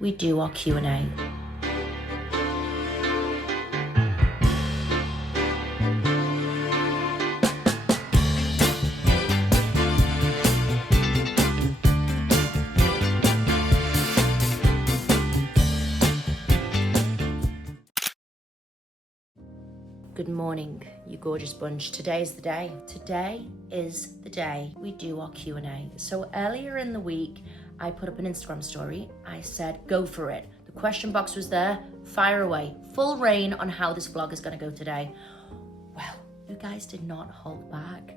we do our Q&A. Good morning, you gorgeous bunch. Today is the day. Today is the day we do our Q&A. So earlier in the week, I put up an Instagram story. I said, go for it. The question box was there, fire away. Full reign on how this vlog is gonna go today. Well, you guys did not hold back,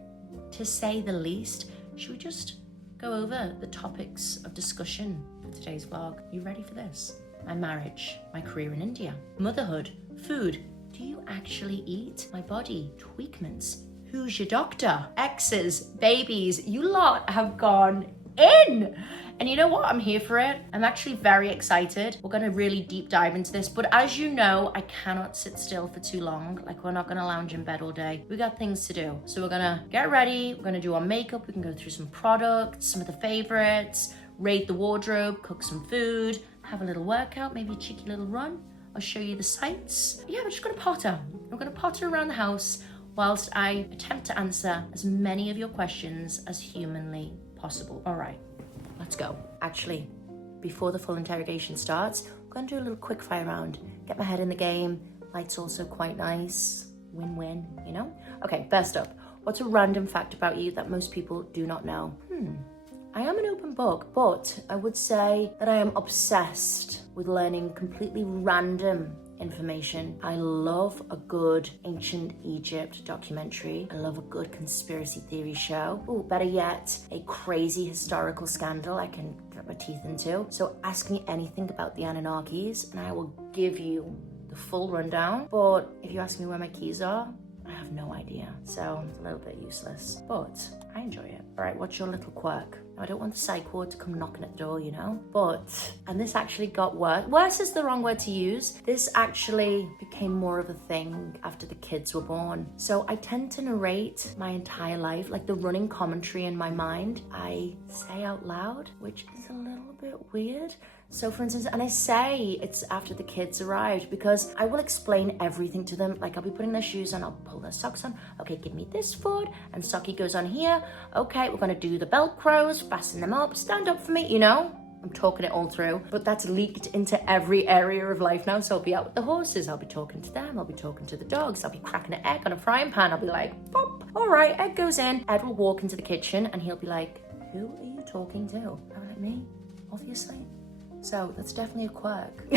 to say the least. Should we just go over the topics of discussion for today's vlog? You ready for this? My marriage, my career in India, motherhood, food. Do you actually eat? My body, tweakments. Who's your doctor? Exes, babies, you lot have gone in. And you know what? I'm here for it. I'm actually very excited. We're gonna really deep dive into this, but as you know, I cannot sit still for too long. Like, we're not gonna lounge in bed all day. We got things to do. So we're gonna get ready. We're gonna do our makeup. We can go through some products, some of the favorites, raid the wardrobe, cook some food, have a little workout, maybe a cheeky little run. I'll show you the sights. Yeah, we're just gonna potter. We're gonna potter around the house whilst I attempt to answer as many of your questions as humanly possible. All right, let's go. Actually, before the full interrogation starts, I'm gonna do a little quick fire round. Get my head in the game. Light's also quite nice. Win-win, you know? Okay, first up, what's a random fact about you that most people do not know? I am an open book, but I would say that I am obsessed with learning completely random information. I love a good ancient Egypt documentary. I love a good conspiracy theory show. Oh, better yet, a crazy historical scandal I can get my teeth into. So ask me anything about the Anunnakis and I will give you the full rundown. But if you ask me where my keys are, I have no idea. So it's a little bit useless, but I enjoy it. All right, what's your little quirk? Now, I don't want the psych ward to come knocking at the door, you know? But, and this actually got worse. Worse is the wrong word to use. This actually became more of a thing after the kids were born. So I tend to narrate my entire life, like the running commentary in my mind, I say out loud, which is a little bit weird. So for instance, and I say it's after the kids arrived because I will explain everything to them. Like, I'll be putting their shoes on, I'll pull their socks on. Okay, give me this foot, and Socky goes on here. Okay, we're gonna do the Velcros, fasten them up, stand up for me, you know? I'm talking it all through, but that's leaked into every area of life now. So I'll be out with the horses, I'll be talking to them, I'll be talking to the dogs, I'll be cracking an egg on a frying pan. I'll be like, pop, all right, egg goes in. Ed will walk into the kitchen and he'll be like, who are you talking to? I'm like, me, obviously. So that's definitely a quirk,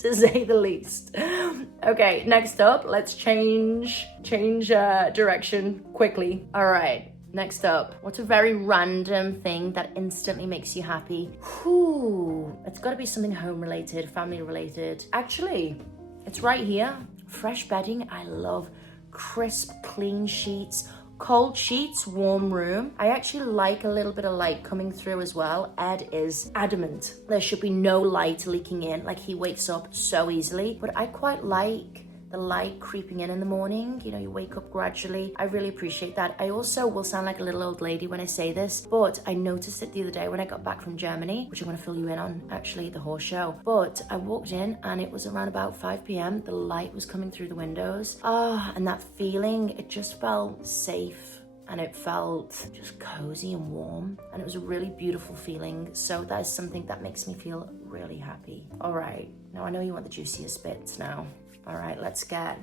to say the least. Okay, next up, let's change direction quickly. All right, next up, what's a very random thing that instantly makes you happy? It's gotta be something home related, family related. Actually, it's right here. Fresh bedding. I love crisp, clean sheets. Cold sheets, warm room. I actually like a little bit of light coming through as well. Ed is adamant there should be no light leaking in. Like, he wakes up so easily, but I quite like the light creeping in the morning. You know, you wake up gradually. I really appreciate that. I also will sound like a little old lady when I say this, but I noticed it the other day when I got back from Germany, which I'm gonna fill you in on actually at the horse show. But I walked in and it was around about 5 p.m. The light was coming through the windows. And that feeling, it just felt safe. And it felt just cozy and warm. And it was a really beautiful feeling. So that is something that makes me feel really happy. All right, now I know you want the juiciest bits now. All right, let's get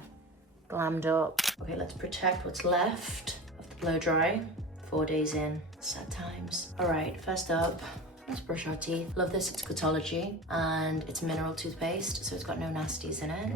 glammed up. Okay, let's protect what's left of the blow dry. 4 days in, sad times. All right, first up, let's brush our teeth. Love this, it's Cotology, and it's mineral toothpaste, so it's got no nasties in it.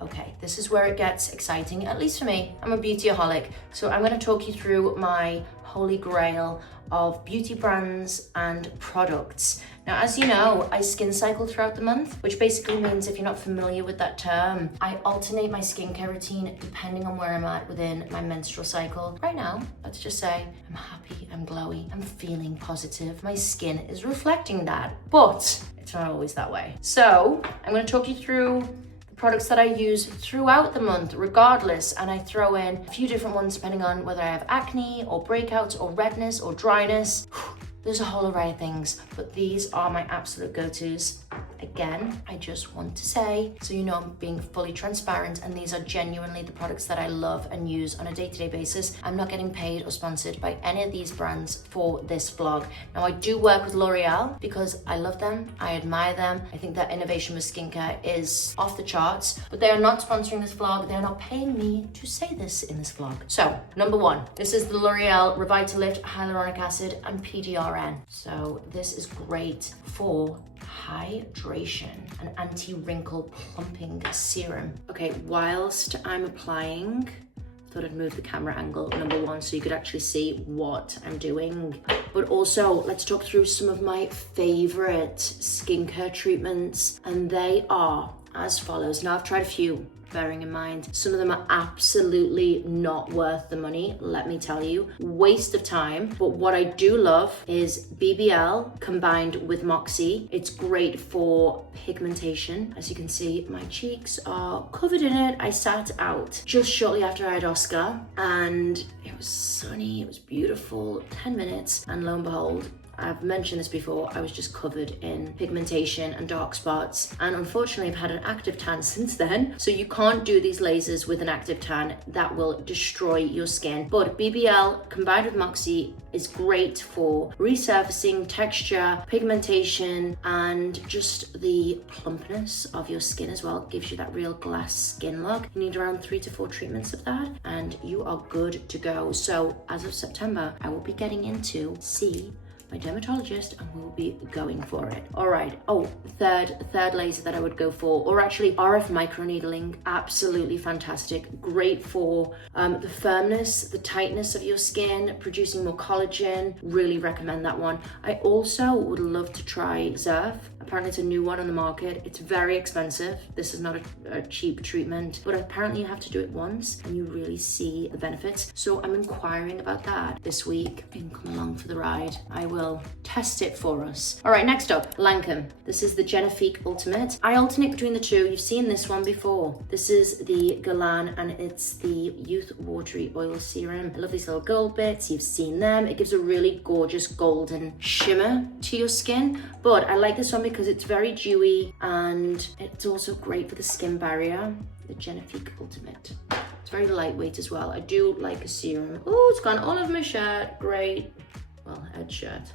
Okay, this is where it gets exciting, at least for me. I'm a beautyaholic, so I'm gonna talk you through my holy grail of beauty brands and products. Now, as you know, I skin cycle throughout the month, which basically means, if you're not familiar with that term, I alternate my skincare routine depending on where I'm at within my menstrual cycle. Right now, let's just say I'm happy, I'm glowy, I'm feeling positive. My skin is reflecting that, but it's not always that way. So I'm gonna talk you through products that I use throughout the month regardless, and I throw in a few different ones depending on whether I have acne or breakouts or redness or dryness. There's a whole array of things, but these are my absolute go-tos. Again, I just want to say, so you know I'm being fully transparent, and these are genuinely the products that I love and use on a day-to-day basis. I'm not getting paid or sponsored by any of these brands for this vlog. Now, I do work with L'Oreal because I love them, I admire them. I think their innovation with skincare is off the charts, but they are not sponsoring this vlog. They're not paying me to say this in this vlog. So, number one, this is the L'Oreal Revitalift Hyaluronic Acid and PDRN. So this is great for hydration, an anti-wrinkle plumping serum. Okay, whilst I'm applying, thought I'd move the camera angle, number one, so you could actually see what I'm doing. But also, let's talk through some of my favorite skincare treatments, and they are as follows. Now, I've tried a few, bearing in mind, some of them are absolutely not worth the money, let me tell you. Waste of time. But what I do love is BBL combined with Moxie. It's great for pigmentation. As you can see, my cheeks are covered in it. I sat out just shortly after I had Oscar, and it was sunny, it was beautiful, 10 minutes, and lo and behold, I've mentioned this before, I was just covered in pigmentation and dark spots, and unfortunately I've had an active tan since then, so you can't do these lasers with an active tan. That will destroy your skin. But BBL combined with Moxie is great for resurfacing, texture, pigmentation, and just the plumpness of your skin as well. It gives you that real glass skin look. You need around 3 to 4 treatments of that and you are good to go. So as of September, I will be getting into my dermatologist, and we will be going for it. All right. Oh, third laser that I would go for, or actually RF microneedling, absolutely fantastic. Great for the firmness, the tightness of your skin, producing more collagen. Really recommend that one. I also would love to try Zerf. Apparently it's a new one on the market. It's very expensive. This is not a cheap treatment, but apparently you have to do it once and you really see the benefits. So I'm inquiring about that this week. You can come along for the ride. I will test it for us. All right, next up, Lancome. This is the Genifique Ultimate. I alternate between the two. You've seen this one before. This is the Galan, and it's the Youth Watery Oil Serum. I love these little gold bits. You've seen them. It gives a really gorgeous golden shimmer to your skin, but I like this one because it's very dewy and it's also great for the skin barrier. The Genifique Ultimate. It's very lightweight as well. I do like a serum. Oh, it's gone all over my shirt. Great. Well, head shirt.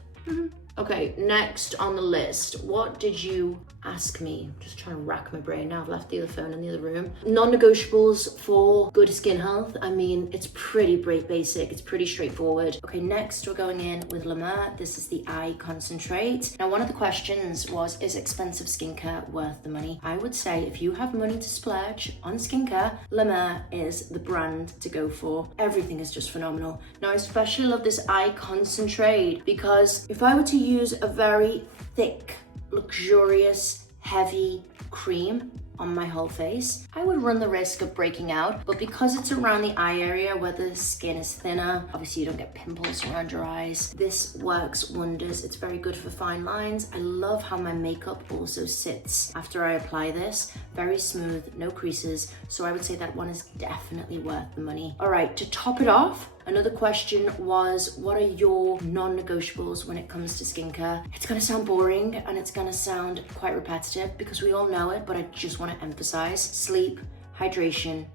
Okay, next on the list, what did you ask me? Just trying to rack my brain now. I've left the other phone in the other room. Non-negotiables for good skin health. I mean, it's pretty basic. It's pretty straightforward. Okay, next we're going in with La Mer. This is the Eye Concentrate. Now, one of the questions was, is expensive skincare worth the money? I would say if you have money to splurge on skincare, La Mer is the brand to go for. Everything is just phenomenal. Now, I especially love this Eye Concentrate because if I were to use a very thick, luxurious, heavy cream on my whole face, I would run the risk of breaking out. But because it's around the eye area where the skin is thinner, obviously you don't get pimples around your eyes, this works wonders. It's very good for fine lines. I love how my makeup also sits after I apply this. Very smooth, no creases. So I would say that one is definitely worth the money. All right, to top it off, another question was, what are your non-negotiables when it comes to skincare? It's gonna sound boring and it's gonna sound quite repetitive because we all know it, but I just wanna emphasize sleep, hydration,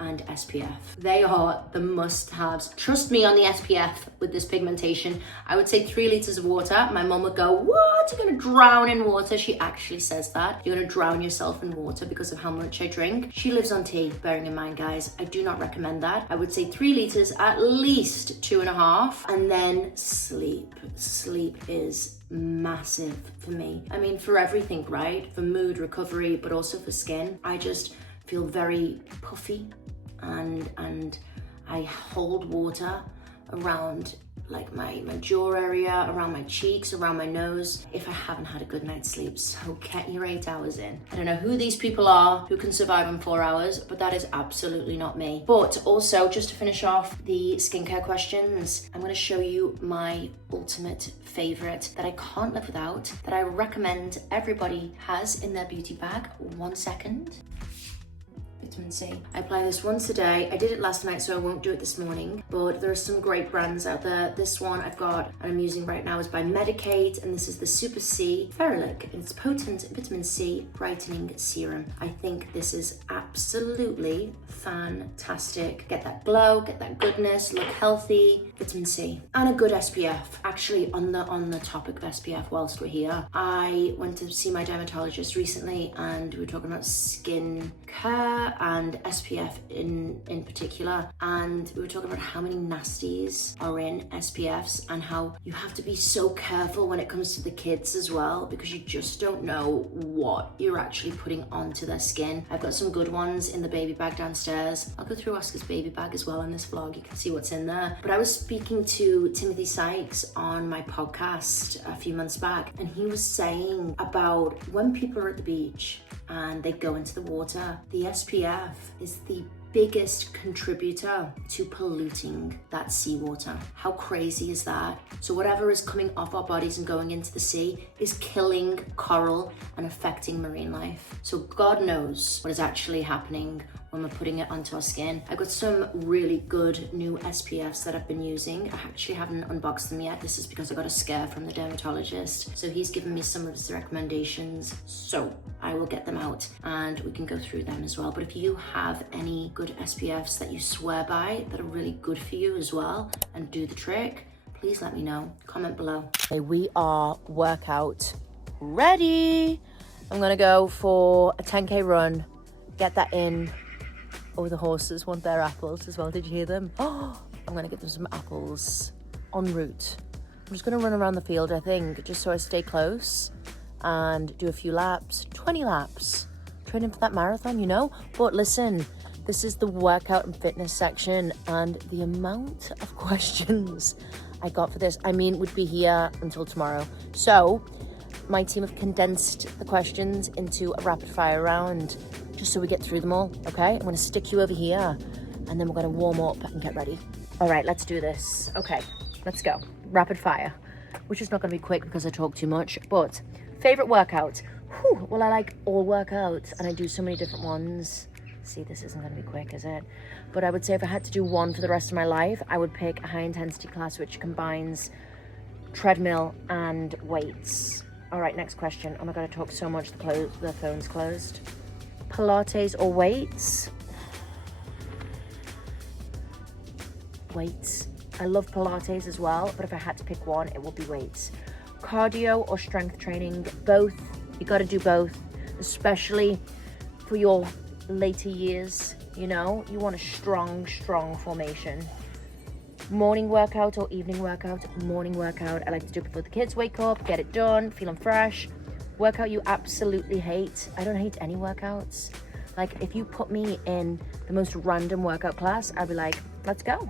and SPF. They are the must-haves. Trust me on the SPF with this pigmentation. I would say 3 liters of water. My mom would go, what? You're gonna drown in water? She actually says that. You're gonna drown yourself in water because of how much I drink. She lives on tea, bearing in mind, guys. I do not recommend that. I would say 3 liters, at least 2.5, and then sleep. Sleep is massive for me. I mean, for everything, right? For mood recovery, but also for skin. I just feel very puffy and I hold water around like my jaw area, around my cheeks, around my nose, if I haven't had a good night's sleep. So get your 8 hours in. I don't know who these people are who can survive on 4 hours, but that is absolutely not me. But also, just to finish off the skincare questions, I'm gonna show you my ultimate favorite that I can't live without, that I recommend everybody has in their beauty bag. 1 second. vitamin C. I apply this once a day. I did it last night, so I won't do it this morning, but there are some great brands out there. This one I've got and I'm using right now is by Medicate, and this is the Super C Ferrolic. It's potent vitamin C brightening serum. I think this is absolutely fantastic. Get that glow, get that goodness, look healthy, vitamin C, and a good SPF. Actually, on the topic of SPF, whilst we're here, I went to see my dermatologist recently, and we were talking about skin care and SPF in particular, and we were talking about how many nasties are in SPFs and how you have to be so careful when it comes to the kids as well, because you just don't know what you're actually putting onto their skin. I've got some good ones in the baby bag downstairs. I'll go through Oscar's baby bag as well in this vlog. You can see what's in there. But I was speaking to Timothy Sykes on my podcast a few months back, and he was saying about when people are at the beach and they go into the water, the SPF is the biggest contributor to polluting that seawater. How crazy is that? So whatever is coming off our bodies and going into the sea is killing coral and affecting marine life. So God knows what is actually happening when we're putting it onto our skin. I've got some really good new SPFs that I've been using. I actually haven't unboxed them yet. This is because I got a scare from the dermatologist. So he's given me some of his recommendations. So I will get them out and we can go through them as well. But if you have any good SPFs that you swear by that are really good for you as well and do the trick, please let me know. Comment below. Okay, we are workout ready. I'm gonna go for a 10K run, get that in. Oh, the horses want their apples as well. Did you hear them? Oh, I'm gonna get them some apples en route. I'm just gonna run around the field, I think, just so I stay close and do a few laps, 20 laps, training for that marathon, you know? But listen, this is the workout and fitness section, and the amount of questions I got for this, I mean, would be here until tomorrow. So my team have condensed the questions into a rapid fire round, just so we get through them all, okay? I'm gonna stick you over here, and then we're gonna warm up and get ready. All right, let's do this. Okay, let's go. Rapid fire, which is not gonna be quick because I talk too much, but favorite workout. Whew, well, I like all workouts, and I do so many different ones. See, this isn't gonna be quick, is it? But I would say if I had to do one for the rest of my life, I would pick a high intensity class which combines treadmill and weights. All right, next question. Oh my God, I talk so much, the phone's closed. Pilates or weights? Weights. I love Pilates as well, but if I had to pick one, it would be weights. Cardio or strength training? Both. You got to do both, especially for your later years. You know, you want a strong formation. Morning workout or evening workout? Morning workout. I like to do it before the kids wake up, get it done, feeling fresh. Workout you absolutely hate? I don't hate any workouts. Like, if you put me in the most random workout class, I'd be like, let's go.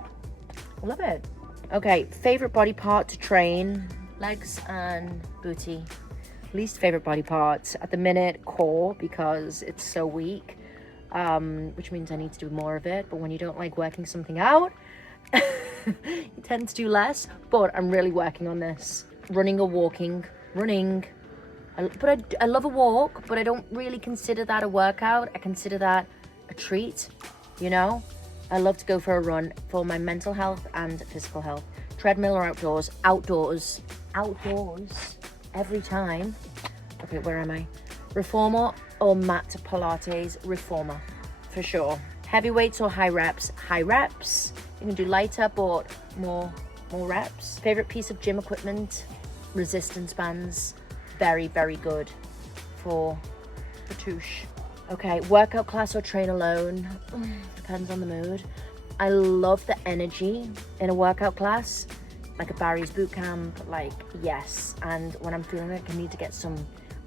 I love it. Okay, favorite body part to train? Legs and booty. Least favorite body part at the minute, core, because it's so weak, which means I need to do more of it. But when you don't like working something out, you tend to do less. But I'm really working on this. Running or walking? Running. I love a walk, but I don't really consider that a workout. I consider that a treat, you know? I love to go for a run for my mental health and physical health. Treadmill or outdoors? Outdoors. Outdoors. Every time. Okay, where am I? Reformer or mat Pilates? Reformer, for sure. Heavy weights or high reps? High reps. You can do lighter, but more reps. Favorite piece of gym equipment? Resistance bands. Very, very good for the touche. Okay, workout class or train alone? Depends on the mood. I love the energy in a workout class, like a Barry's boot camp, like, yes. And when I'm feeling like I need to get some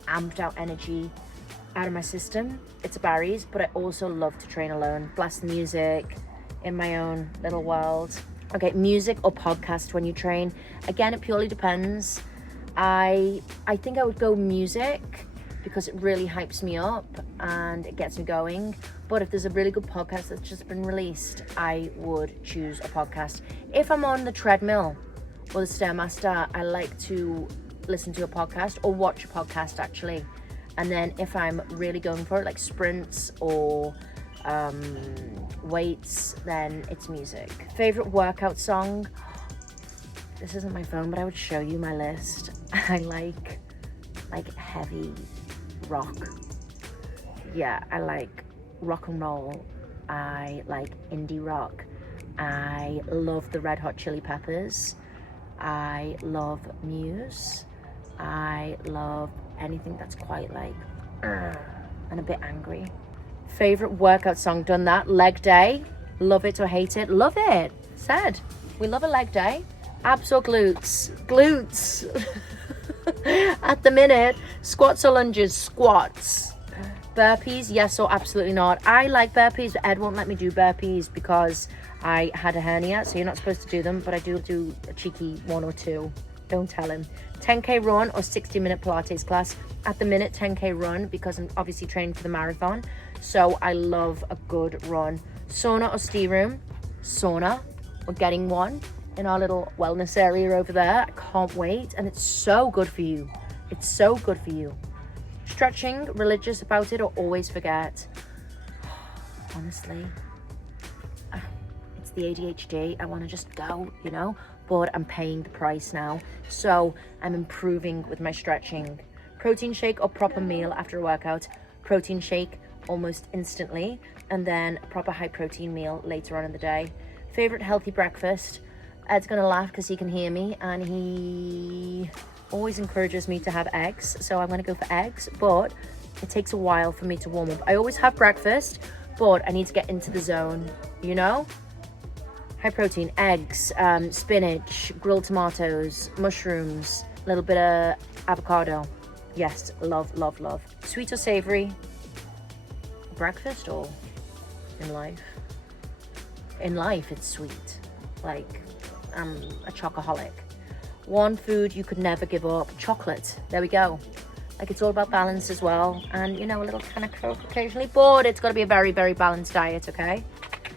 amped out energy out of my system, it's a Barry's. But I also love to train alone, blast the music in my own little world. Okay, music or podcast when you train? Again, it purely depends. I think I would go music because it really hypes me up and it gets me going. But if there's a really good podcast that's just been released, I would choose a podcast. If I'm on the treadmill or the Stairmaster, I like to listen to a podcast or watch a podcast actually. And then if I'm really going for it, like sprints or weights, then it's music. Favorite workout song? This isn't my phone, but I would show you my list. I like heavy rock. Yeah, I like rock and roll. I like indie rock. I love the Red Hot Chili Peppers. I love Muse. I love anything that's quite like and a bit angry. Favorite workout song? Done that. Leg day. Love it or hate it? Love it. Said. We love a leg day. Abs or glutes? Glutes. At the minute. Squats or lunges? Squats. Burpees? Yes or absolutely not. I like burpees, but Ed won't let me do burpees because I had a hernia, so you're not supposed to do them, but I do a cheeky 1 or 2. Don't tell him. 10k run or 60-minute Pilates class? At the minute, 10k run, because I'm obviously training for the marathon, so I love a good run. Sauna or steam room? Sauna. We're getting one in our little wellness area over there. I can't wait, and it's so good for you. It's so good for you. Stretching, religious about it, or always forget? Honestly, it's the ADHD. I want to just go, you know, but I'm paying the price now, so I'm improving with my stretching. Protein shake or proper meal after a workout? Protein shake almost instantly, and then a proper high protein meal later on in the day. Favorite healthy breakfast? Ed's gonna laugh because he can hear me, and he always encourages me to have eggs, so I'm gonna go for eggs, but it takes a while for me to warm up. I always have breakfast, but I need to get into the zone, you know? High protein, eggs, spinach, grilled tomatoes, mushrooms, a little bit of avocado. Yes, love, love, love. Sweet or savory? Breakfast or in life? In life, it's sweet. Like, I'm a chocoholic. One food you could never give up? Chocolate. There we go. Like, it's all about balance as well. And, you know, a little kind of Coke occasionally, but it's got to be a very, very balanced diet, okay?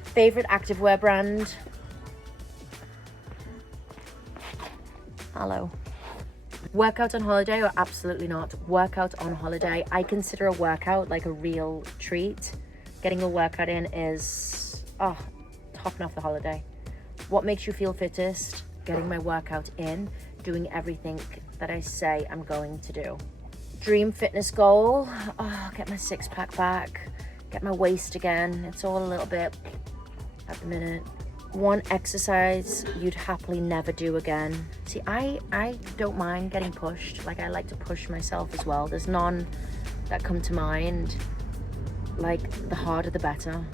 Favorite activewear brand? Hello. Workout on holiday or absolutely not? Workout on holiday. I consider a workout like a real treat. Getting a workout in is, topping off the holiday. What makes you feel fittest? Getting my workout in, doing everything that I say I'm going to do. Dream fitness goal? Get my 6-pack back, get my waist again. It's all a little bit at the minute. One exercise you'd happily never do again? See, I don't mind getting pushed. Like, I like to push myself as well. There's none that come to mind. Like, the harder the better,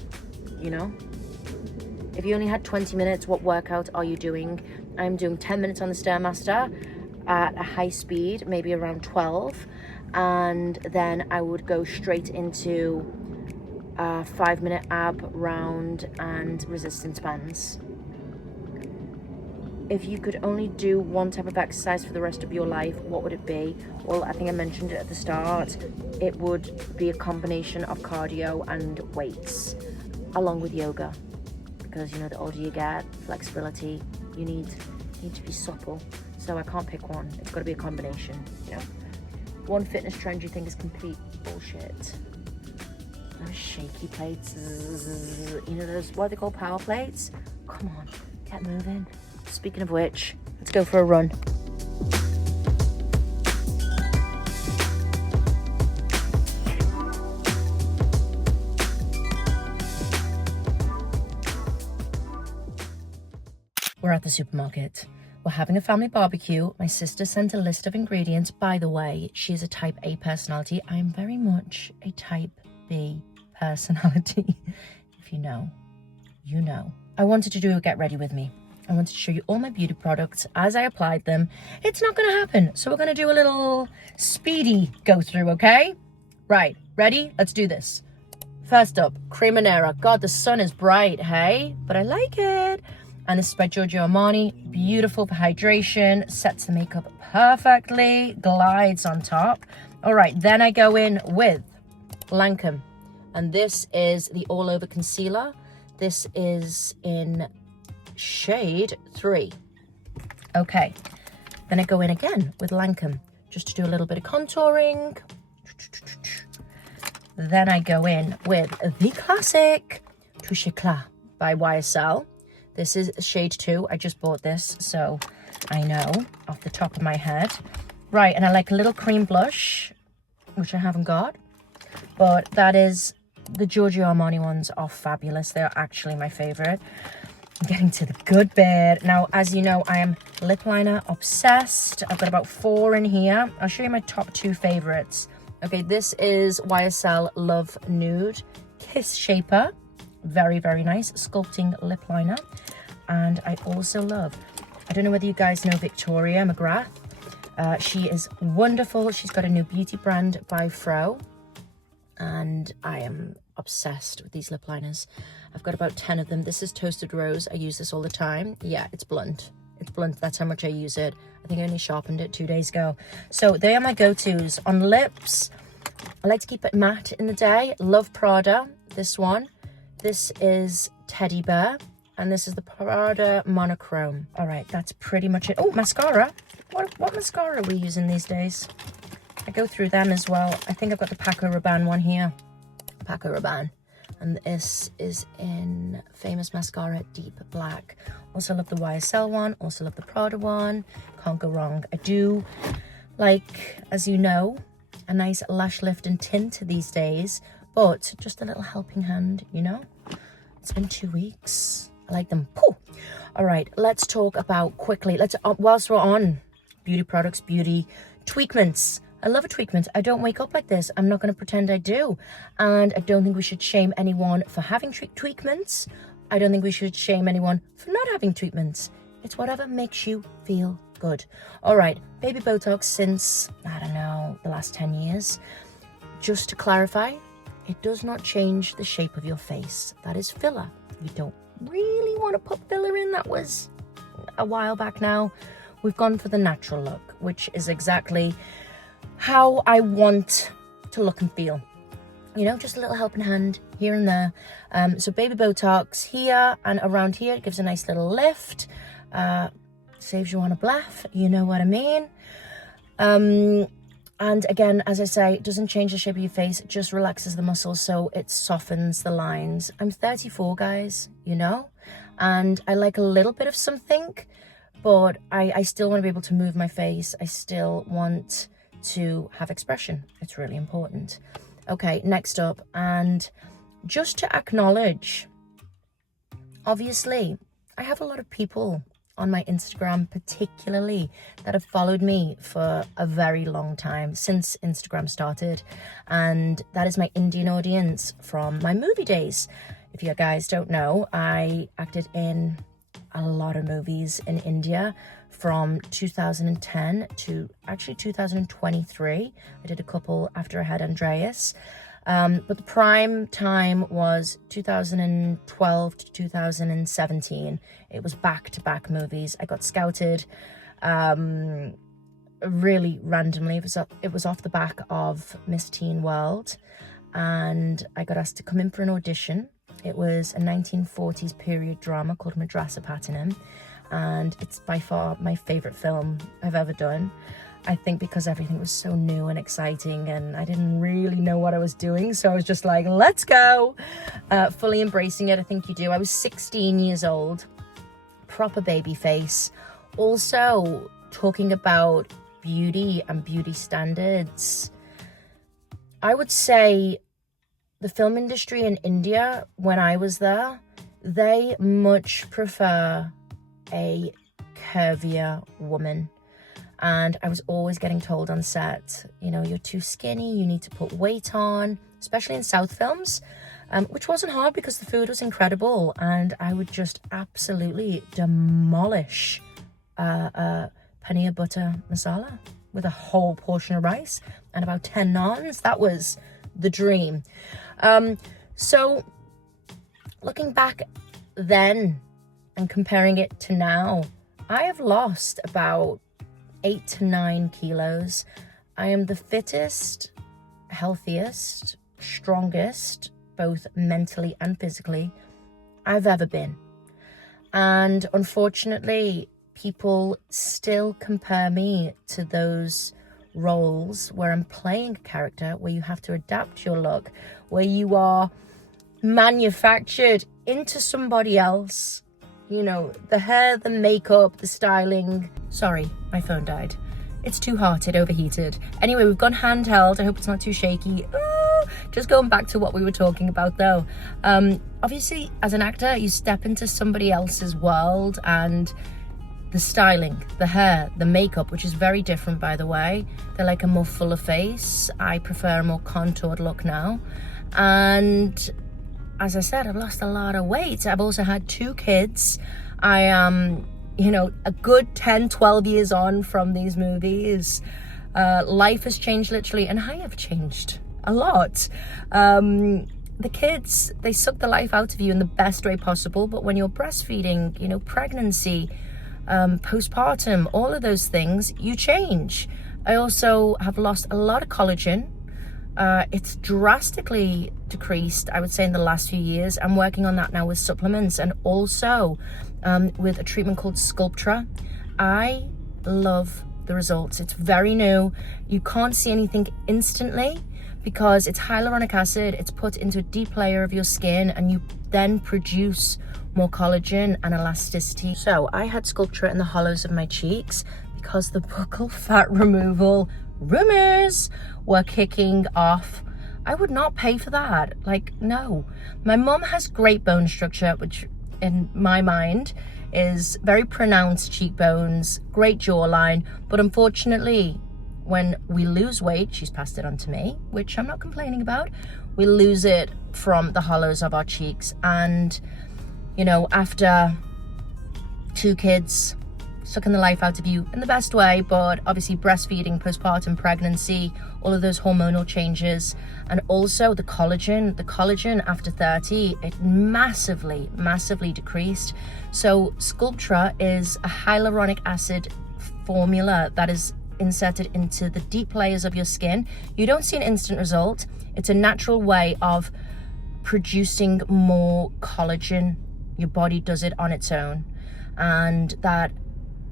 you know? If you only had 20 minutes, what workout are you doing? I'm doing 10 minutes on the Stairmaster at a high speed, maybe around 12. And then I would go straight into a 5-minute ab round and resistance bands. If you could only do one type of exercise for the rest of your life, what would it be? Well, I think I mentioned it at the start. It would be a combination of cardio and weights, along with yoga. Because, you know, the older you get, flexibility, you need to be supple. So I can't pick one. It's got to be a combination, you know. One fitness trend you think is complete bullshit? Those shaky plates, you know, those, what are they called, power plates? Come on, get moving. Speaking of which, let's go for a run. We're at the supermarket. We're having a family barbecue. My sister sent a list of ingredients. By the way, she is a type A personality. I am very much a type B personality. If you know, you know. I wanted to do a get ready with me. I wanted to show you all my beauty products as I applied them. It's not going to happen, so we're going to do a little speedy go through, okay? Right, ready? Let's do this. First up, Cremonera. God, the sun is bright, hey? But I like it. And this is by Giorgio Armani. Beautiful for hydration, sets the makeup perfectly, glides on top. All right, then I go in with Lancome. And this is the All Over Concealer. This is in shade 3. Okay, then I go in again with Lancome, just to do a little bit of contouring. Then I go in with the classic Touche Éclat by YSL. This is shade 2. I just bought this, so I know off the top of my head. Right, and I like a little cream blush, which I haven't got. But that is, the Giorgio Armani ones are fabulous. They're actually my favorite. I'm getting to the good bit. Now, as you know, I am lip liner obsessed. I've got about 4 in here. I'll show you my top 2 favorites. Okay, this is YSL Love Nude Kiss Shaper. Very, very nice sculpting lip liner. And I also love, I don't know whether you guys know Victoria McGrath. She is wonderful. She's got a new beauty brand by Fro. And I am obsessed with these lip liners. I've got about 10 of them. This is Toasted Rose. I use this all the time. Yeah, it's blunt. It's blunt. That's how much I use it. I think I only sharpened it 2 days ago. So they are my go-tos. On lips, I like to keep it matte in the day. Love Prada, this one. This is Teddy Bear. And this is the Prada Monochrome. All right, that's pretty much it. Oh, mascara. What mascara are we using these days? I go through them as well. I think I've got the Paco Rabanne one here. Paco Rabanne. And this is in Famous Mascara Deep Black. Also love the YSL one. Also love the Prada one. Can't go wrong. I do like, as you know, a nice lash lift and tint these days. But just a little helping hand, you know? It's been 2 weeks. I like them. Pooh. All right, let's talk about quickly. Whilst we're on beauty products, beauty tweakments. I love a tweakment. I don't wake up like this. I'm not going to pretend I do. And I don't think we should shame anyone for having tweakments. I don't think we should shame anyone for not having treatments. It's whatever makes you feel good. All right, baby Botox since, I don't know, the last 10 years. Just to clarify, it does not change the shape of your face. That is filler. You don't really want to put filler in. That was a while back now. We've gone for the natural look, which is exactly how I want to look and feel. You know, just a little helping hand here and there. So baby Botox here and around here. It gives a nice little lift. Saves you on a bluff. You know what I mean? And again, as I say, it doesn't change the shape of your face. It just relaxes the muscles, so it softens the lines. I'm 34, guys, you know? And I like a little bit of something, but I still want to be able to move my face. I still want to have expression. It's really important. Okay, next up, and just to acknowledge, obviously, I have a lot of people on my Instagram particularly that have followed me for a very long time, since Instagram started, and that is my Indian audience from my movie days. If you guys don't know, I acted in a lot of movies in India from 2010 to actually 2023. I did a couple after I had Andreas. But the prime time was 2012 to 2017. It was back-to-back movies. I got scouted really randomly. It was off the back of Miss Teen World, and I got asked to come in for an audition. It was a 1940s period drama called Madrasa Patinam, and it's by far my favorite film I've ever done. I think because everything was so new and exciting and I didn't really know what I was doing. So I was just like, let's go. Fully embracing it. I think you do. I was 16 years old, proper baby face. Also talking about beauty and beauty standards. I would say the film industry in India, when I was there, they much prefer a curvier woman. And I was always getting told on set, you know, you're too skinny, you need to put weight on, especially in South films, which wasn't hard because the food was incredible. And I would just absolutely demolish paneer butter masala with a whole portion of rice and about 10 naans. That was the dream. So looking back then and comparing it to now, I have lost about 8 to 9 kilos. I am the fittest, healthiest, strongest, both mentally and physically, I've ever been. And unfortunately, people still compare me to those roles where I'm playing a character, where you have to adapt your look, where you are manufactured into somebody else. You know, the hair, the makeup, the styling. Sorry, my phone died. It's too hot, it overheated. Anyway, we've gone handheld. I hope it's not too shaky. Just going back to what we were talking about though. Obviously, as an actor, you step into somebody else's world, and the styling, the hair, the makeup, which is very different, by the way. They're like a more fuller face. I prefer a more contoured look now. And as I said, I've lost a lot of weight. I've also had 2 kids. I am, you know, a good 10, 12 years on from these movies. Life has changed literally, and I have changed a lot. The kids, they suck the life out of you in the best way possible, but when you're breastfeeding, you know, pregnancy, postpartum, all of those things, you change. I also have lost a lot of collagen. It's drastically decreased, I would say, in the last few years. I'm working on that now with supplements, and also with a treatment called Sculptra. I love the results. It's very new. You can't see anything instantly because it's hyaluronic acid. It's put into a deep layer of your skin, and you then produce more collagen and elasticity. So I had Sculptra in the hollows of my cheeks because the buccal fat removal rumors were kicking off. I would not pay for that. Like, no. My mom has great bone structure, which in my mind is very pronounced cheekbones, great jawline, but unfortunately, when we lose weight, she's passed it on to me, which I'm not complaining about, we lose it from the hollows of our cheeks. And, you know, after 2 kids, sucking the life out of you in the best way, but obviously breastfeeding, postpartum, pregnancy, all of those hormonal changes, and also the collagen after 30, it massively decreased. So Sculptra is a hyaluronic acid formula that is inserted into the deep layers of your skin. You don't see an instant result. It's a natural way of producing more collagen. Your body does it on its own, and that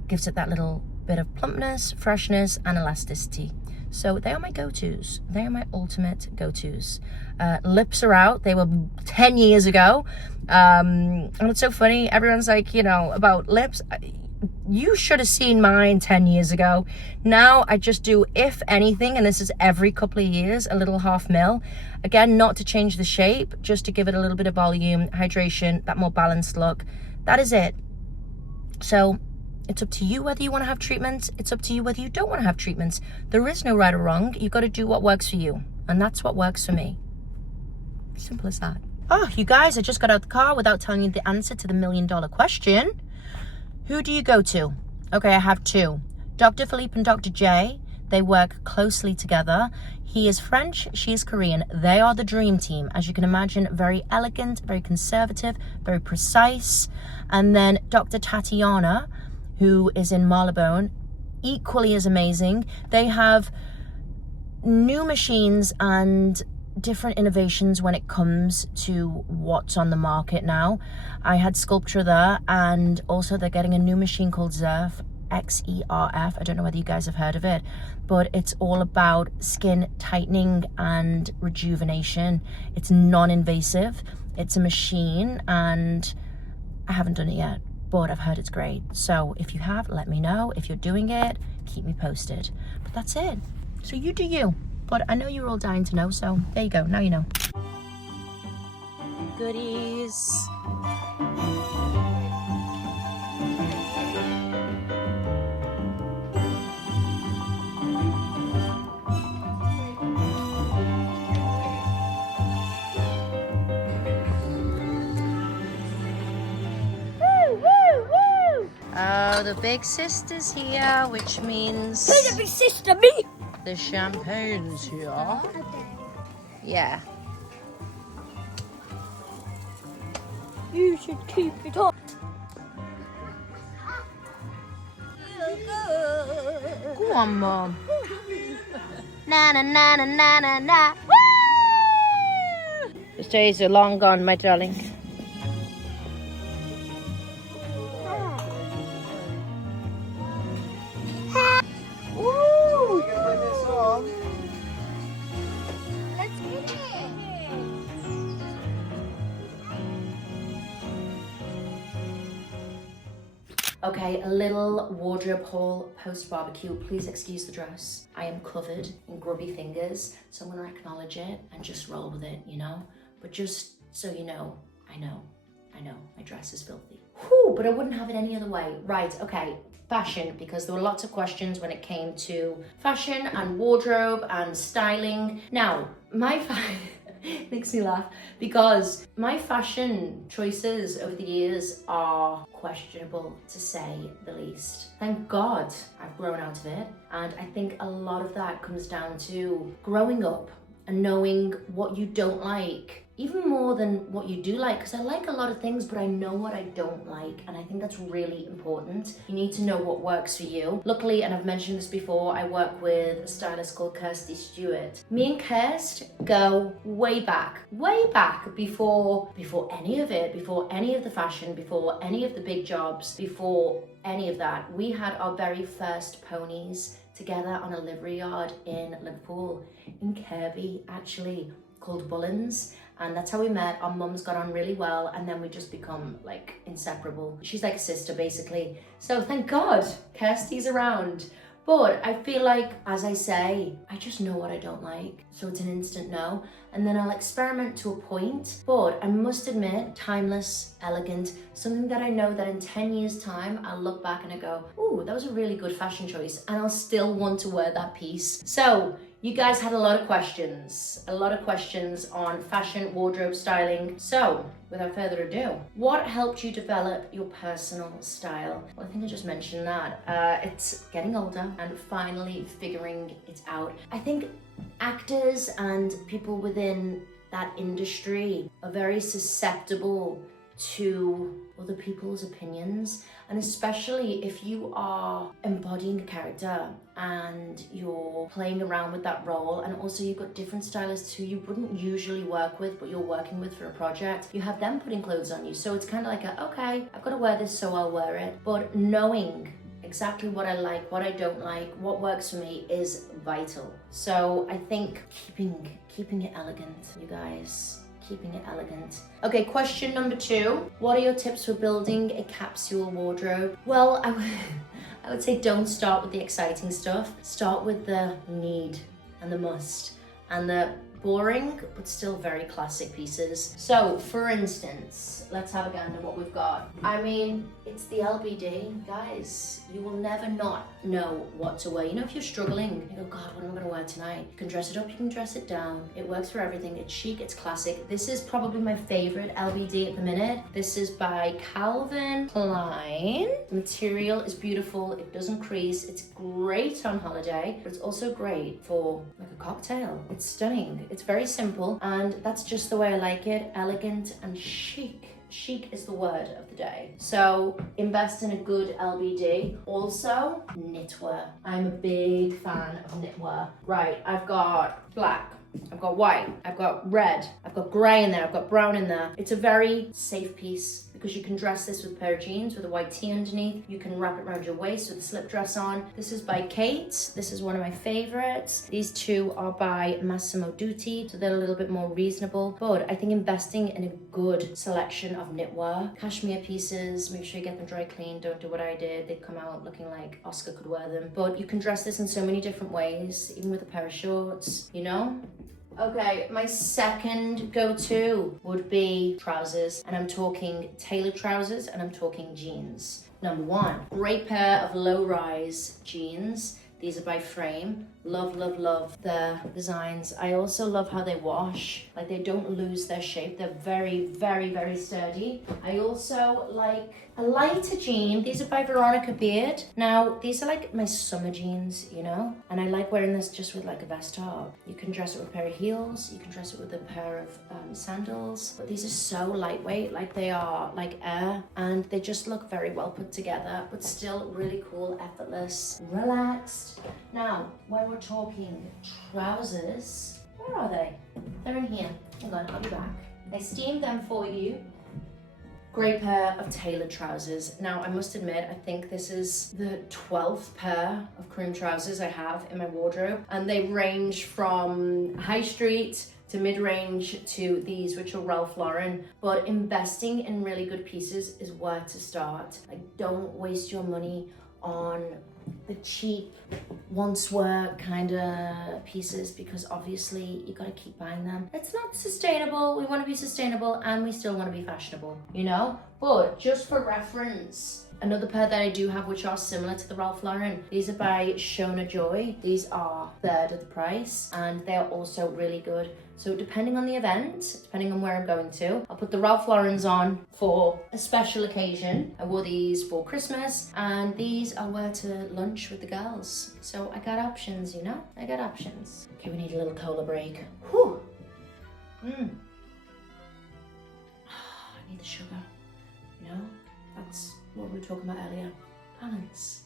gives it that little bit of plumpness, freshness, and elasticity. So they are my go-tos. They are my ultimate go-tos. Lips are out. They were 10 years ago. And it's so funny. Everyone's like, you know, about lips. You should have seen mine 10 years ago. Now I just do, if anything, and this is every couple of years, a little half mil. Again, not to change the shape, just to give it a little bit of volume, hydration, that more balanced look. That is it. So it's up to you whether you want to have treatments. It's up to you whether you don't want to have treatments. There is no right or wrong. You've got to do what works for you. And that's what works for me. Simple as that. Oh, you guys, I just got out the car without telling you the answer to the $1 million question. Who do you go to? Okay, I have 2. Dr. Philippe and Dr. J. They work closely together. He is French, she is Korean. They are the dream team. As you can imagine, very elegant, very conservative, very precise. And then Dr. Tatiana, who is in Marylebone, equally as amazing. They have new machines and different innovations when it comes to what's on the market now. I had Sculptra there, and also they're getting a new machine called Xerf, Xerf. I don't know whether you guys have heard of it, but it's all about skin tightening and rejuvenation. It's non-invasive. It's a machine, and I haven't done it yet, but I've heard it's great. So if you have, let me know. If you're doing it, keep me posted. But that's it. So you do you. But I know you're all dying to know, so there you go. Now you know. Goodies. Oh, the big sister's here, which means... Who's the big sister? Me! The champagne's here. Yeah. You should keep it on. Go on, Mom. Na na na na na na na. Woo! The days are long gone, my darling. Okay, a little wardrobe haul post-barbecue. Please excuse the dress. I am covered in grubby fingers, so I'm gonna acknowledge it and just roll with it, you know? But just so you know, I know, my dress is filthy. Whew, but I wouldn't have it any other way. Right, okay, fashion, because there were lots of questions when it came to fashion and wardrobe and styling. Now, makes me laugh because my fashion choices over the years are questionable, to say the least. Thank God I've grown out of it, and I think a lot of that comes down to growing up and knowing what you don't like, even more than what you do like, because I like a lot of things, but I know what I don't like, and I think that's really important. You need to know what works for you. Luckily, and I've mentioned this before, I work with a stylist called Kirsty Stewart. Me and Kirst go way back before any of it, before any of the fashion, before any of the big jobs, before any of that. We had our very first ponies together on a livery yard in Liverpool, in Kirby actually, called Bullens, and that's how we met. Our mums got on really well, and then we just become like inseparable. She's like a sister basically. So thank God Kirsty's around. But I feel like, as I say, I just know what I don't like. So it's an instant no. And then I'll experiment to a point. But I must admit, timeless, elegant, something that I know that in 10 years time, I'll look back and I go, ooh, that was a really good fashion choice. And I'll still want to wear that piece. So you guys had a lot of questions on fashion, wardrobe, styling. So without further ado, what helped you develop your personal style? Well, I think I just mentioned that. It's getting older and finally figuring it out. I think actors and people within that industry are very susceptible to other people's opinions, and especially if you are embodying a character and you're playing around with that role, and also you've got different stylists who you wouldn't usually work with but you're working with for a project, you have them putting clothes on you, so it's kind of like okay, I've got to wear this, so I'll wear it. But knowing exactly what I like, what I don't like, what works for me is vital. So I think keeping it elegant, you guys. Keeping it elegant. Okay, question number 2. What are your tips for building a capsule wardrobe? Well, I would say don't start with the exciting stuff. Start with the need and the must and the boring but still very classic pieces. So for instance, let's have a gander what we've got. I mean, it's the LBD, guys. You will never not know what to wear. You know, if you're struggling, you go, God, what am I gonna wear tonight? You can dress it up, you can dress it down. It works for everything. It's chic, it's classic. This is probably my favorite LBD at the minute. This is by Calvin Klein. The material is beautiful, it doesn't crease, it's great on holiday, but it's also great for like a cocktail. It's stunning. It's very simple, and that's just the way I like it. Elegant and chic. Chic is the word of the day. So invest in a good LBD. Also, knitwear. I'm a big fan of knitwear. Right, I've got black, I've got white, I've got red, I've got grey in there, I've got brown in there. It's a very safe piece because you can dress this with a pair of jeans with a white tee underneath. You can wrap it around your waist with a slip dress on. This is by Kate. This is one of my favorites. These two are by Massimo Dutti, so they're a little bit more reasonable. But I think investing in a good selection of knitwear, cashmere pieces, make sure you get them dry clean. Don't do what I did. They come out looking like Oscar could wear them. But you can dress this in so many different ways, even with a pair of shorts, you know? Okay, my second go-to would be trousers, and I'm talking tailored trousers and I'm talking jeans. Number 1, great pair of low-rise jeans. These are by Frame. Love, love, love the designs. I also love how they wash. Like, they don't lose their shape. They're very, very, very sturdy. I also like a lighter jean. These are by Veronica Beard. Now, these are like my summer jeans, you know? And I like wearing this just with like a vest top. You can dress it with a pair of heels. You can dress it with a pair of sandals. But these are so lightweight, like they are like air. And they just look very well put together, but still really cool, effortless, relaxed. Now, when we're talking trousers, where are they? They're in here. Hang on, I'll be back. I steamed them for you. Great pair of tailored trousers. Now, I must admit, I think this is the 12th pair of cream trousers I have in my wardrobe, and they range from high street to mid-range to these, which are Ralph Lauren. But investing in really good pieces is where to start. Like, don't waste your money on the cheap once wear kind of pieces, because obviously you got to keep buying them. It's not sustainable. We want to be sustainable and we still want to be fashionable, you know? But just for reference, another pair that I do have which are similar to the Ralph Lauren, these are by Shona Joy. These are third of the price and they're also really good. So depending on the event, depending on where I'm going to, I'll put the Ralph Laurens on for a special occasion. I wore these for Christmas and these I wear to lunch with the girls. So I got options, you know? I got options. Okay, we need a little cola break. Whew. I need the sugar, you know? That's what we were talking about earlier. Balance.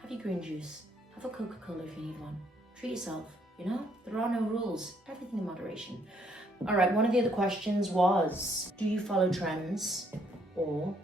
Have your green juice. Have a Coca-Cola if you need one. Treat yourself. You know, there are no rules, everything in moderation. All right, one of the other questions was, do you follow trends or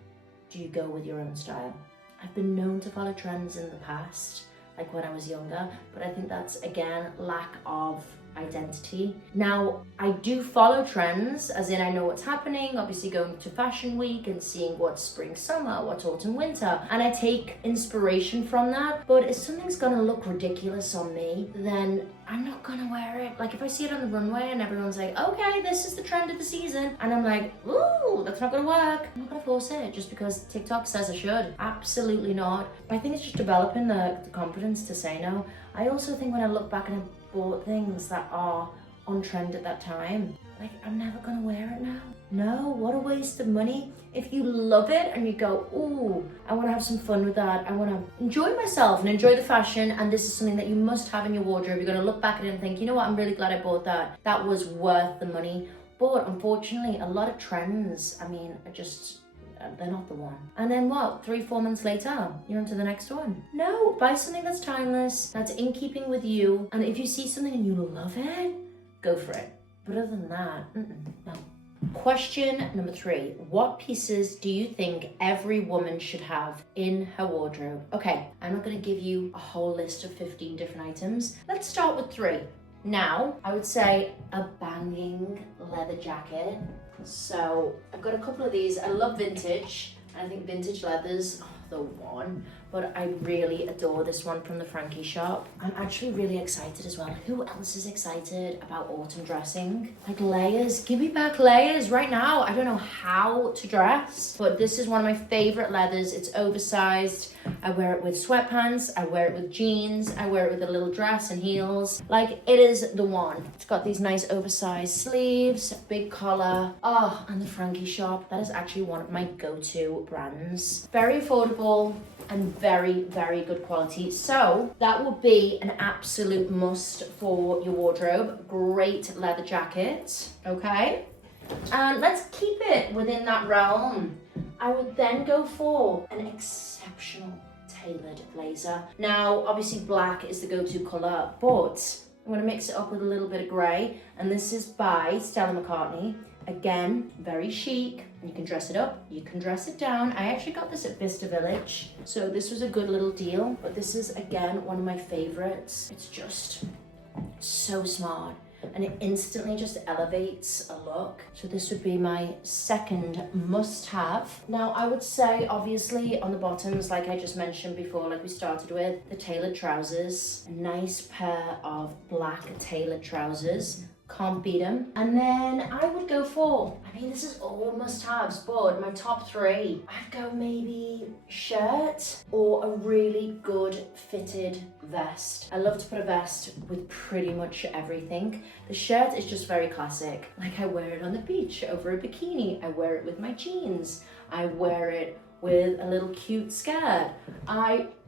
do you go with your own style? I've been known to follow trends in the past, like when I was younger, but I think that's, again, lack of identity. Now, I do follow trends, as in I know what's happening, obviously going to fashion week and seeing what's spring, summer, what's autumn, winter, and I take inspiration from that. But if something's gonna look ridiculous on me, then I'm not gonna wear it. Like if I see it on the runway and everyone's like, okay, this is the trend of the season, and I'm like, ooh, that's not gonna work, I'm not gonna force it just because TikTok says I should. Absolutely not. I think it's just developing the confidence to say no. I also think when I look back and I bought things that are on trend at that time, like I'm never gonna wear it now. No, what a waste of money. If you love it and you go, ooh, I wanna have some fun with that, I wanna enjoy myself and enjoy the fashion, and this is something that you must have in your wardrobe, you're gonna look back at it and think, you know what, I'm really glad I bought that. That was worth the money. But unfortunately, a lot of trends, I mean, are just, they're not the one. And then what, 3-4 months later, you're on to the next one. No, buy something that's timeless, that's in keeping with you, and if you see something and you love it, go for it. But other than that, no. Question number 3, what pieces do you think every woman should have in her wardrobe? Okay, I'm not gonna give you a whole list of 15 different items. Let's start with 3. Now, I would say a banging leather jacket. So I've got a couple of these. I love vintage. I think vintage leathers are the one, but I really adore this one from the Frankie shop. I'm actually really excited as well. Who else is excited about autumn dressing? Like layers, give me back layers right now. I don't know how to dress, but this is one of my favorite leathers. It's oversized. I wear it with sweatpants, I wear it with jeans, I wear it with a little dress and heels. Like, it is the one. It's got these nice oversized sleeves, big collar. Oh, and the Frankie shop, that is actually one of my go-to brands. Very affordable and very, very good quality. So that would be an absolute must for your wardrobe. Great leather jacket, okay? And let's keep it within that realm. I would then go for an exceptional tailored blazer. Now, obviously black is the go-to color, but I'm gonna mix it up with a little bit of gray, and this is by Stella McCartney. Again, very chic, and you can dress it up, you can dress it down. I actually got this at Vista Village, so this was a good little deal, but this is, again, one of my favorites. It's just so smart, and it instantly just elevates a look. So this would be my second must-have. Now, I would say, obviously, on the bottoms, like I just mentioned before, like we started with, the tailored trousers. A nice pair of black tailored trousers. Can't beat them. And then I would go for, I mean, this is all must-haves, but my top 3, I'd go maybe shirt or a really good fitted vest. I love to put a vest with pretty much everything. The shirt is just very classic. Like I wear it on the beach over a bikini. I wear it with my jeans. I wear it with a little cute skirt.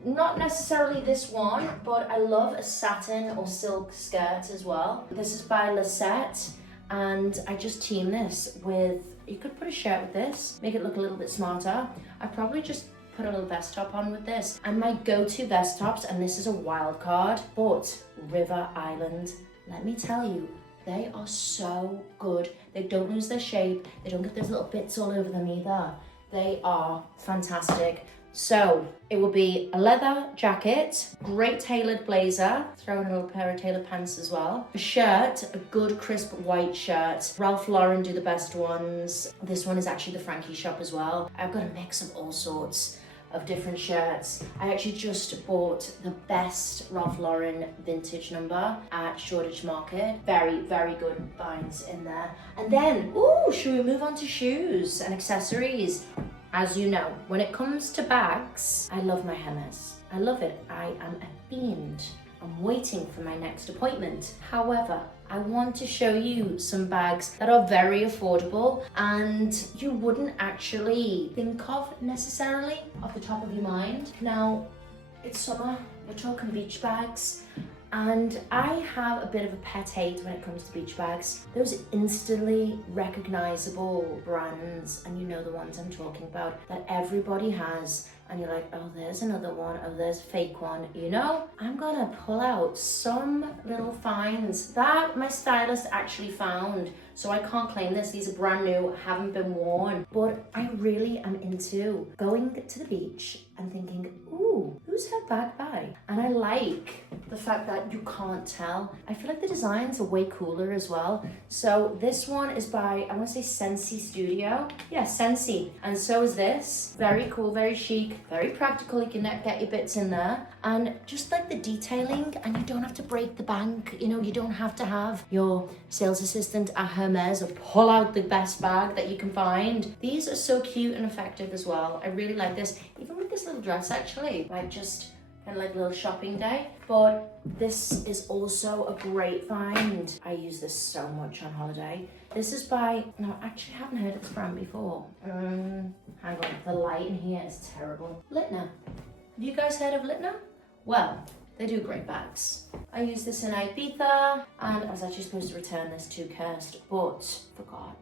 Not necessarily this one, but I love a satin or silk skirt as well. This is by Lisette, and I just team this with, you could put a shirt with this, make it look a little bit smarter. I probably just put a little vest top on with this. And my go-to vest tops, and this is a wild card, but River Island. Let me tell you, they are so good. They don't lose their shape. They don't get those little bits all over them either. They are fantastic. So it will be a leather jacket, great tailored blazer, throw in a little pair of tailored pants as well. A shirt, a good crisp white shirt. Ralph Lauren do the best ones. This one is actually the Frankie shop as well. I've got a mix of all sorts of different shirts. I actually just bought the best Ralph Lauren vintage number at Shoreditch Market. Very, very good finds in there. And then, ooh, should we move on to shoes and accessories? As you know, when it comes to bags, I love my Hermes. I love it. I am a fiend. I'm waiting for my next appointment. However, I want to show you some bags that are very affordable and you wouldn't actually think of necessarily off the top of your mind. Now, it's summer, we're talking beach bags, and I have a bit of a pet hate when it comes to beach bags. Those instantly recognizable brands, and you know the ones I'm talking about, that everybody has, and you're like, oh, there's another one, oh, there's a fake one. You know, I'm gonna pull out some little finds that my stylist actually found. So I can't claim this, these are brand new, haven't been worn. But I really am into going to the beach and thinking, ooh, who's her bag by? And I like the fact that you can't tell. I feel like the designs are way cooler as well. So this one is by, I wanna say Sensi Studio. Yeah, Sensi. And so is this. Very cool, very chic, very practical. You can get your bits in there. And just like the detailing, and you don't have to break the bank. You know, you don't have to have your sales assistant at Hermes or pull out the best bag that you can find. These are so cute and effective as well. I really like this. Even with this little dress actually, like just kind of like a little shopping day. But this is also a great find. I use this so much on holiday. This is by, no, I actually haven't heard of this brand before. Hang on, the light in here is terrible. Litner. Have you guys heard of Litner? Well, they do great bags. I used this in Ibiza, and I was actually supposed to return this to Kirst, but forgot.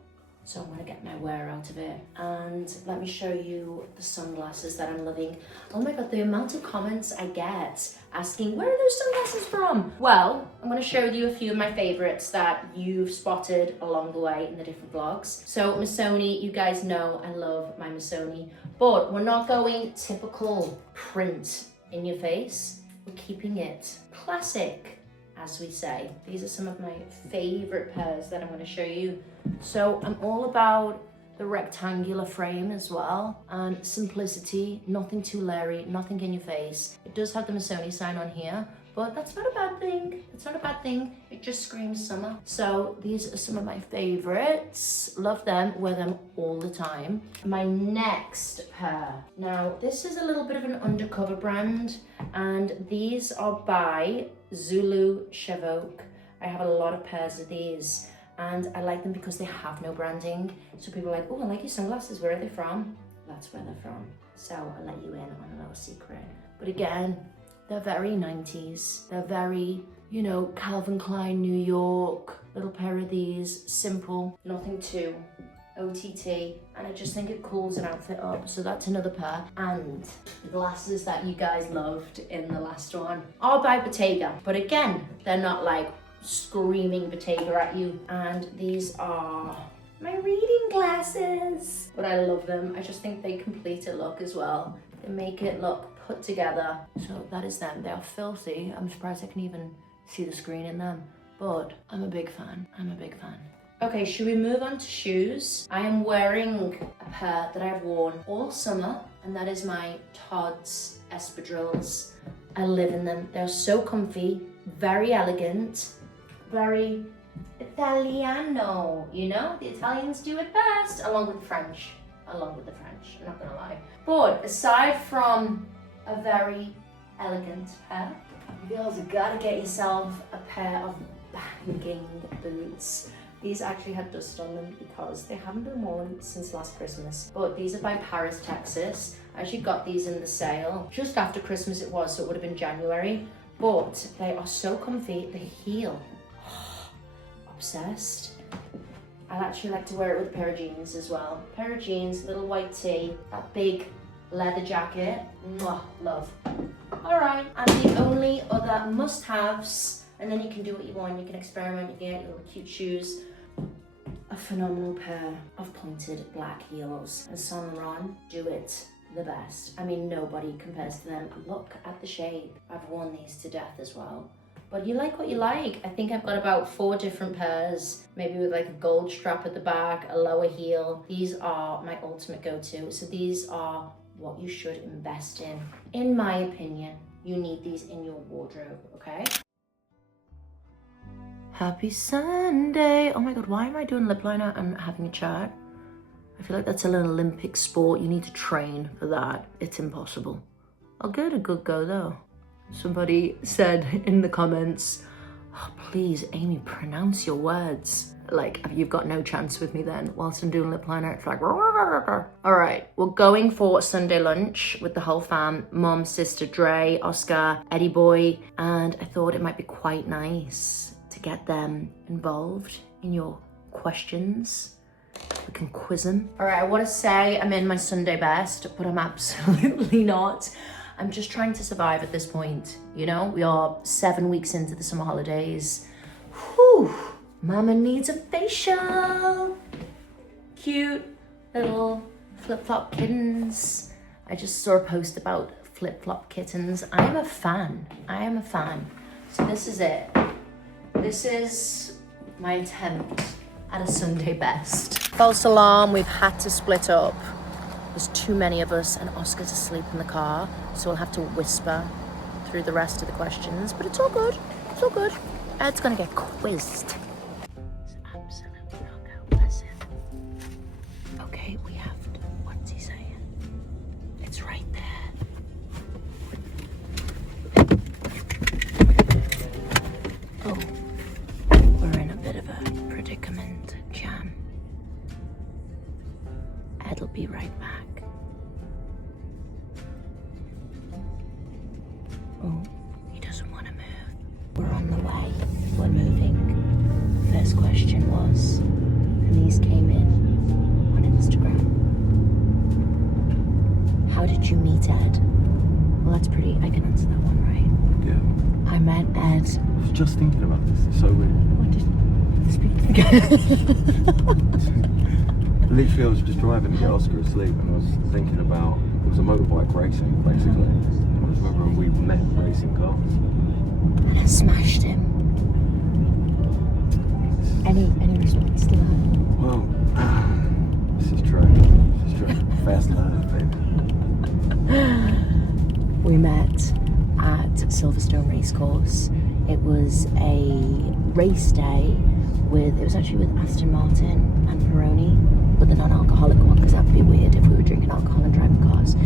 So I'm gonna get my wear out of it. And let me show you the sunglasses that I'm loving. Oh my God, the amount of comments I get asking, where are those sunglasses from? Well, I'm gonna show you a few of my favorites that you've spotted along the way in the different vlogs. So Missoni, you guys know I love my Missoni, but we're not going typical print in your face. We're keeping it classic, as we say. These are some of my favorite pairs that I'm going to show you. So I'm all about the rectangular frame as well, and simplicity, nothing too leery, nothing in your face. It does have the Missoni sign on here, but that's not a bad thing. It's not a bad thing. It just screams summer. So these are some of my favorites. Love them, wear them all the time. My next pair. Now, this is a little bit of an undercover brand, and these are by Zulu Chevok. I have a lot of pairs of these, and I like them because they have no branding. So people are like, oh, I like your sunglasses, where are they from? That's where they're from. So I'll let you in on a little secret. But again, they're very 90s. They're very, you know, Calvin Klein, New York. Little pair of these, simple, nothing too OTT. And I just think it cools an outfit up. So that's another pair. And the glasses that you guys loved in the last one are by Bottega. But again, they're not like screaming Bottega at you. And these are my reading glasses. But I love them. I just think they complete a look as well. They make it look put together. So that is them. They are filthy. I'm surprised I can even see the screen in them, but I'm a big fan. I'm a big fan. Okay, should we move on to shoes? I am wearing a pair that I've worn all summer, and that is my Tod's espadrilles. I live in them. They're so comfy, very elegant, very Italiano, you know? The Italians do it best, along with the French. I'm not gonna lie. But aside from a very elegant pair, you girls have got to get yourself a pair of banging boots. These actually had dust on them because they haven't been worn since last Christmas. But these are by Paris, Texas. I actually got these in the sale just after Christmas it was, so it would have been January. But they are so comfy. The heel, obsessed. I'd actually like to wear it with a pair of jeans as well. Pair of jeans, little white tee, that big leather jacket. Mwah, love. All right, and the only other must-haves, and then you can do what you want. You can experiment, you can get your little cute shoes. A phenomenal pair of pointed black heels. And Saint Laurent do it the best. I mean, nobody compares to them. Look at the shape. I've worn these to death as well. But you like what you like. I think I've got about 4 different pairs, maybe with like a gold strap at the back, a lower heel. These are my ultimate go-to. So these are what you should invest in my opinion. You need these in your wardrobe, okay? Happy Sunday. Oh my God, why am I doing lip liner and having a chat? I feel like that's an Olympic sport. You need to train for that. It's impossible. I'll give it a good go though. Somebody said in the comments, oh, please, Amy, pronounce your words. Like, you've got no chance with me then. Whilst I'm doing lip liner, it's like, all right, we're going for Sunday lunch with the whole fam, mom, sister, Dre, Oscar, Eddie boy, and I thought it might be quite nice to get them involved in your questions. We can quiz them. All right, I want to say I'm in my Sunday best, but I'm absolutely not. I'm just trying to survive at this point. You know, we are 7 weeks into the summer holidays. Whew, mama needs a facial. Cute little flip-flop kittens. I just saw a post about flip-flop kittens. I am a fan. So this is it. This is my attempt at a Sunday best. False alarm, we've had to split up. There's too many of us and Oscar's asleep in the car, so we'll have to whisper through the rest of the questions, but it's all good. It's all good. Ed's gonna get quizzed. It's absolute knockout, bless him. Okay, we have to, what's he saying? It's right there. Oh, we're in a bit of a predicament, jam. Ed'll be right back. Oh, he doesn't want to move. We're on the way. We're moving. First question was, and these came in on Instagram. How did you meet Ed? Well, that's pretty, I can answer that one, right? Yeah. I met Ed. I was just thinking about this. It's so weird. What did Literally, I was just driving to get Oscar asleep, and I was thinking about, it was a motorbike racing, basically. I was remembering we met racing cars. And I smashed him. Any response to that? Well, this is true. Fast learners, baby. We met at Silverstone Racecourse. It was a race day it was actually with Aston Martin and Peroni, but the non-alcoholic one, because that'd be weird if we were drinking alcohol and driving cars.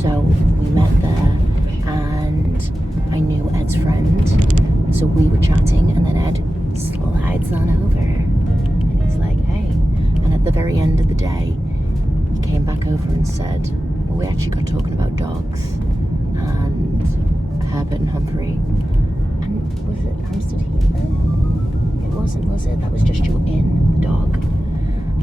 So we met there, and I knew Ed's friend, so we were chatting, and then Ed slides on over, and he's like, hey. And at the very end of the day, he came back over and said, well, we actually got talking about dogs, and Herbert and Humphrey, and was it Hampstead Heath then? It wasn't, was it? That was just your dog.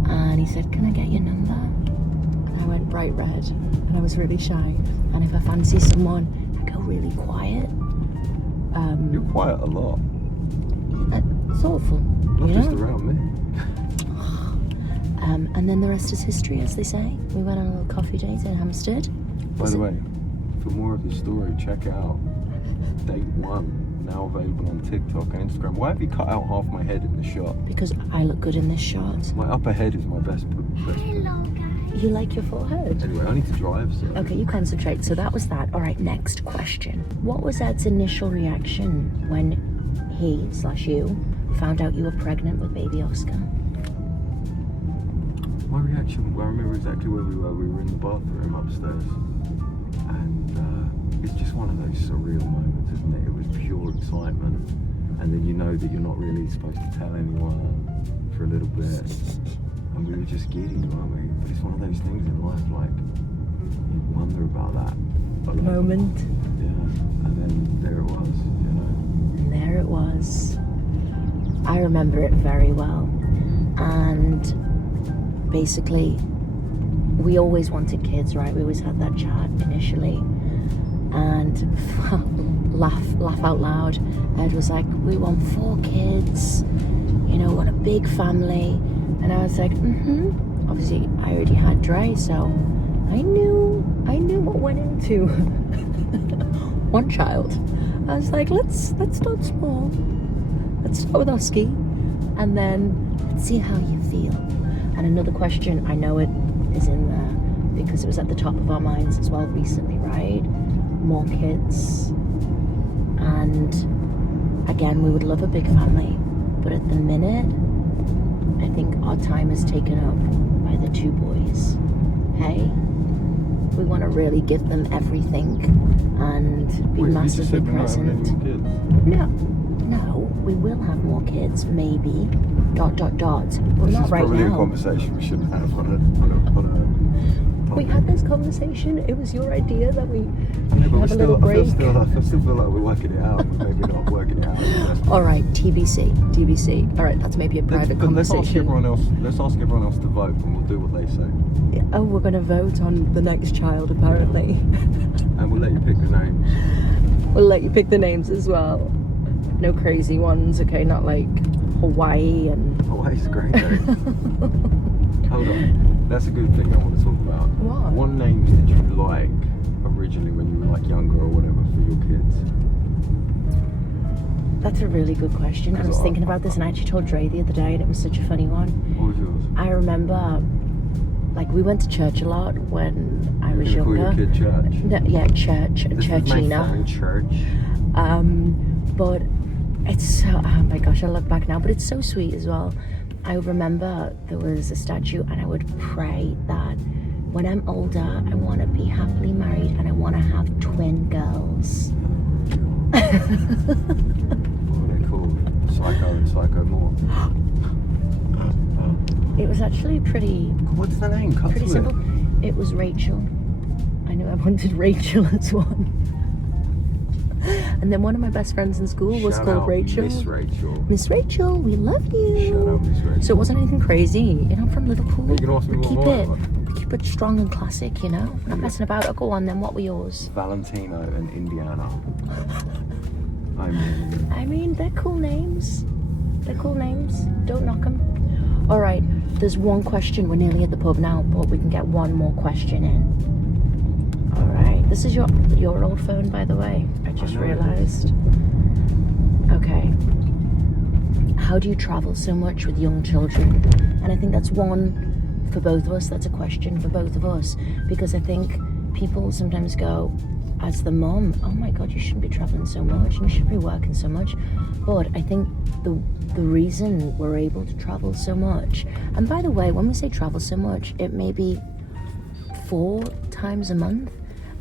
And he said, can I get your number? And I went bright red, and I was really shy. And if I fancy someone, I go really quiet. You're quiet a lot. Yeah, it's awful. Not you just know? around me. And then the rest is history, as they say. We went on a little coffee date in Hampstead. By the way, for more of the story, check out Date 1. Now available on TikTok and Instagram. Why have you cut out half my head in the shot? Because I look good in this shot. My upper head is my best. Hello, guys. You like your forehead? Anyway, I need to drive, so. Okay, you concentrate. So that was that. All right, next question. What was Ed's initial reaction when he/you found out you were pregnant with baby Oscar? My reaction, well, I remember exactly where we were. We were in the bathroom upstairs. And it's just one of those surreal moments, isn't it? It was pure excitement. And then you know that you're not really supposed to tell anyone for a little bit. And we were just giddy, weren't we? But it's one of those things in life, like, you wonder about that. Moment. Yeah. And then there it was, you know. And there it was. I remember it very well. And basically, we always wanted kids, right? We always had that chat initially. And laugh out loud. Ed was like, we want 4 kids, you know, want a big family. And I was like, Obviously, I already had Dre, so I knew what went into one child. I was like, let's start small. Let's start with Oski, and then let's see how you feel. And another question, I know it is in there because it was at the top of our minds as well recently, right? More kids. And again, we would love a big family, but at the minute, I think our time is taken up by the 2 boys. Hey? We want to really give them everything and be massively present. No, we will have more kids, maybe. ... Well, This not is right probably now. a conversation we shouldn't have on a We had this conversation. It was your idea that we Yeah, but have a little break. I still feel like we're working it out. We're maybe not working it out. All right, TBC. All right, that's maybe a private conversation. Let's ask everyone else to vote, and we'll do what they say. Oh, we're gonna vote on the next child, apparently. And we'll let you pick the names. We'll let you pick the names as well. No crazy ones, okay? Not like Hawaii and... Hawaii's a great name. Hold on. That's a good thing I want to talk about. What? What names did you like originally when you were like younger or whatever for your kids? That's a really good question. I was thinking about this and I actually told Dre the other day and it was such a funny one. What was yours? I remember, like, we went to church a lot when I was You're younger. gonna call your kid Church? No, yeah, church, This is my churchina. fine church. But it's so, oh my gosh, I look back now, but it's so sweet as well. I remember there was a statue and I would pray that when I'm older, I want to be happily married and I want to have twin girls. What are they called? Psycho and Psycho More. It was actually pretty What's the name? Cut pretty to simple. It was Rachel. I knew I wanted Rachel as one. And then one of my best friends in school was Shout called out Rachel. Miss Rachel. Miss Rachel, we love you. Shout out Miss Rachel. So it wasn't anything crazy. You know, I'm from Liverpool. Are you gonna ask me We what keep it strong and classic, you know? Not messing about. Oh, go on then, what were yours? Valentino and Indiana. I mean, they're cool names. They're cool names. Don't knock them. All right, there's one question. We're nearly at the pub now, but we can get one more question in. All right, this is your old phone, by the way. I just realized. Okay. How do you travel so much with young children? And I think that's one for both of us. That's a question for both of us, because I think people sometimes go, as the mom, oh my God, you shouldn't be traveling so much and you should be working so much. But I think the reason we're able to travel so much, and by the way, when we say travel so much, it may be 4 times a month,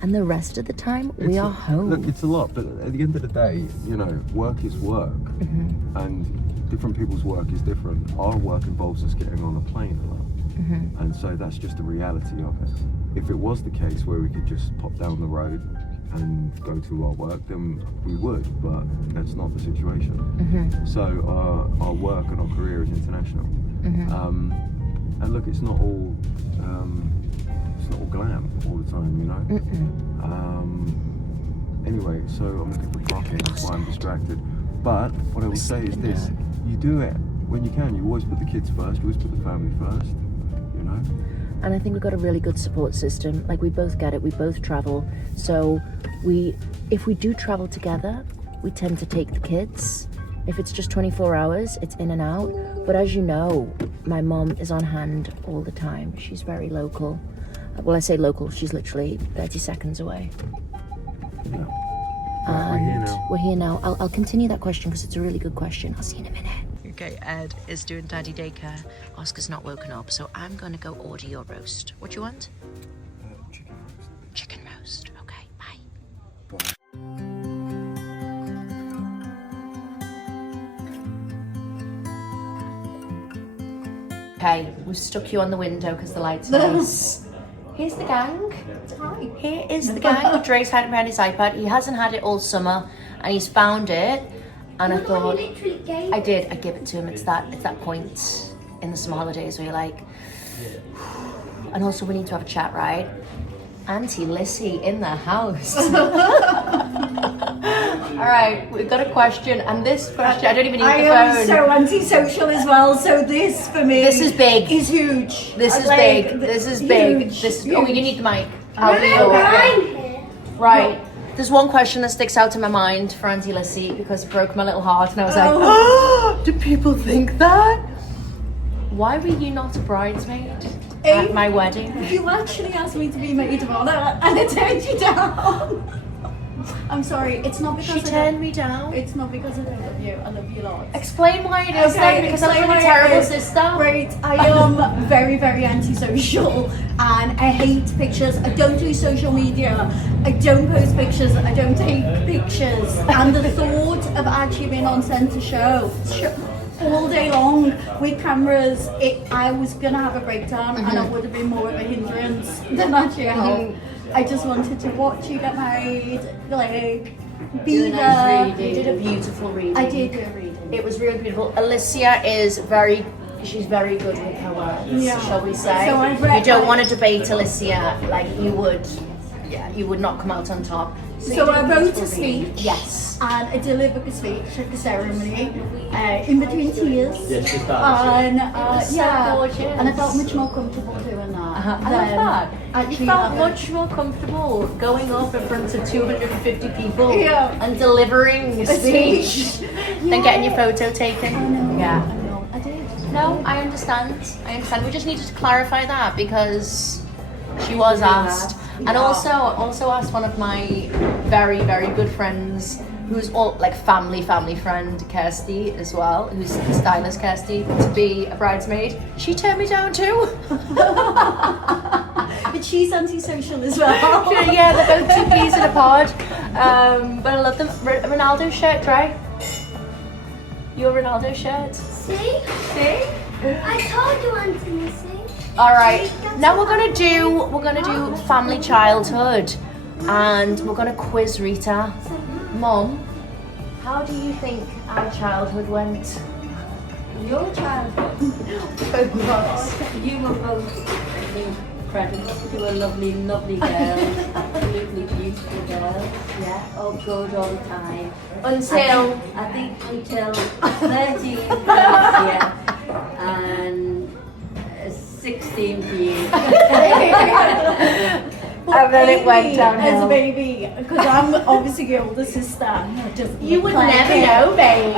and the rest of the time we are home. Look, it's a lot, but at the end of the day, you know, work is work, and different people's work is different. Our work involves us getting on a plane a lot, and so that's just the reality of it. If it was the case where we could just pop down the road and go to our work, then we would, but that's not the situation. So our work and our career is international. And look, it's not all glam all the time, you know. Anyway, so I'm looking for parking, that's why I'm distracted. But what I will say is this: you do it when you can. You always put the kids first. You always put the family first, you know. And I think we've got a really good support system. Like, we both get it, we both travel. So if we do travel together, we tend to take the kids. If it's just 24 hours, it's in and out. But as you know, my mom is on hand all the time. She's very local. Well, I say local, she's literally 30 seconds away. Yeah. And we're here now. I'll continue that question because it's a really good question. I'll see you in a minute. Okay, Ed is doing daddy daycare. Oscar's not woken up, so I'm going to go order your roast. What do you want? Chicken roast. Chicken roast. Okay, bye. Okay, we've stuck you on the window because the light's nice. Here's the gang. Hi. Here is the gang. Dre's hiding behind his iPad. He hasn't had it all summer, and he's found it. And I thought, I did. I give it to him. It's that point in the summer holidays where you're like, and also we need to have a chat, right? Auntie Lissy in the house. All right, we've got a question, and this question, I don't even need the phone. I am so antisocial as well, so this for me This is big. is huge. This is Like, big. This is big. huge, This is. huge. Oh, you need the mic. I'll be your. Right. There's one question that sticks out in my mind for Auntie Lissy because it broke my little heart, and I was like, oh, do people think that? Why were you not a bridesmaid at my wedding? You actually asked me to be maid of honor, and I turned you down. I'm sorry, it's not because She turned me down. It's not because I don't love you. I love you lots. Explain why it is then, because I'm explain a why terrible it is. sister. Great. I am very, very antisocial, and I hate pictures. I don't do social media. I don't post pictures. I don't take pictures. And the thought of actually being on centre show all day long with cameras, I was gonna have a breakdown, and it would have been more of a hindrance than actually a help. I just wanted to watch you get married, like, be there. You did a beautiful reading. I did do a reading. It was really beautiful. Alicia is she's very good with her words, shall we say. So I've read, you don't want to debate Alicia like you would, you would not come out on top. So I wrote a speech. Yes. And I delivered a speech at the ceremony, in between tears. Yes, she's And so gorgeous. and I felt much more comfortable doing that. I love that. Actually, You felt much more comfortable going up in front of 250 people Yeah. and delivering a speech than getting your photo taken. I know. Yeah. I know. I did. No, I understand. We just needed to clarify that because she was asked. And also asked one of my very, very good friends, who's all like family friend, Kirsty as well, who's the stylist Kirsty, to be a bridesmaid. She turned me down too. But she's antisocial as well. Yeah, they're both two peas in a pod. But I love them. Ronaldo shirt, Dre. Your Ronaldo shirt. See? See? I told you, Auntie Missy. All right. Now we're gonna do family childhood, and we're gonna quiz Rita. Mom, how do you think our childhood went? Your childhood, Both of us. you were both incredible. You were lovely, lovely girls. Absolutely beautiful girls. Yeah, all good all the time. Until I think until 13 last year and 16 for you. and then it went As a downhill. baby, because I'm obviously your older sister. I just You would look like never it. know, babe.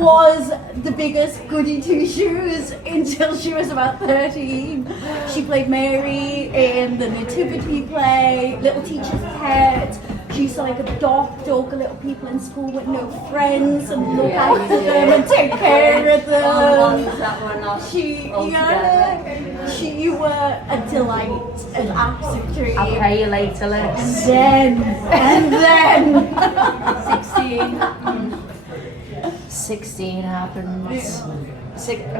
Was the biggest goody two shoes until she was about 13. She played Mary in the nativity play, Little Teacher's Pet. She used to like adopt all the little people in school with no friends and look Yeah, after you them did. and take care of The them. ones that were not altogether. You were a delight, an absolute dream. I'll pay you later, Liz. And then 16. 16 happened.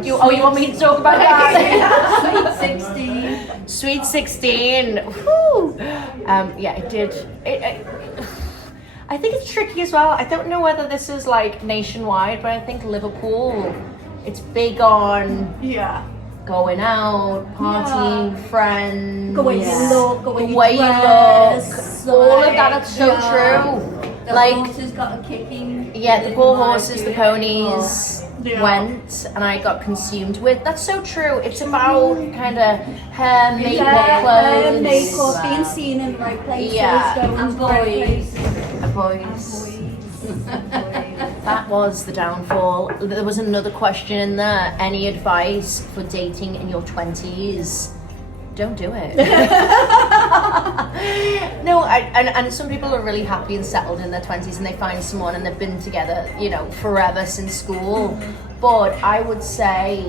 You want me to talk about that? Sweet 16. Sweet 16. Whew. Yeah, it did. I think it's tricky as well. I don't know whether this is like nationwide, but I think Liverpool, it's big on yeah. going out, partying, friends. Go where you look, go where the way you you dress, look. All of like, that, that's so yeah. true. The Like, horses got a kicking. yeah, the in poor my horses, the view. ponies Yeah. went, and I got consumed with. That's so true. It's about kind of hair, makeup, Yeah, clothes, makeup, being seen in the right places, Yeah. going And to the right boys. places. boys. Boys. That was the downfall. There was another question in there. Any advice for dating in your 20s? Don't do it. No, and some people are really happy and settled in their 20s and they find someone and they've been together, forever since school. But I would say,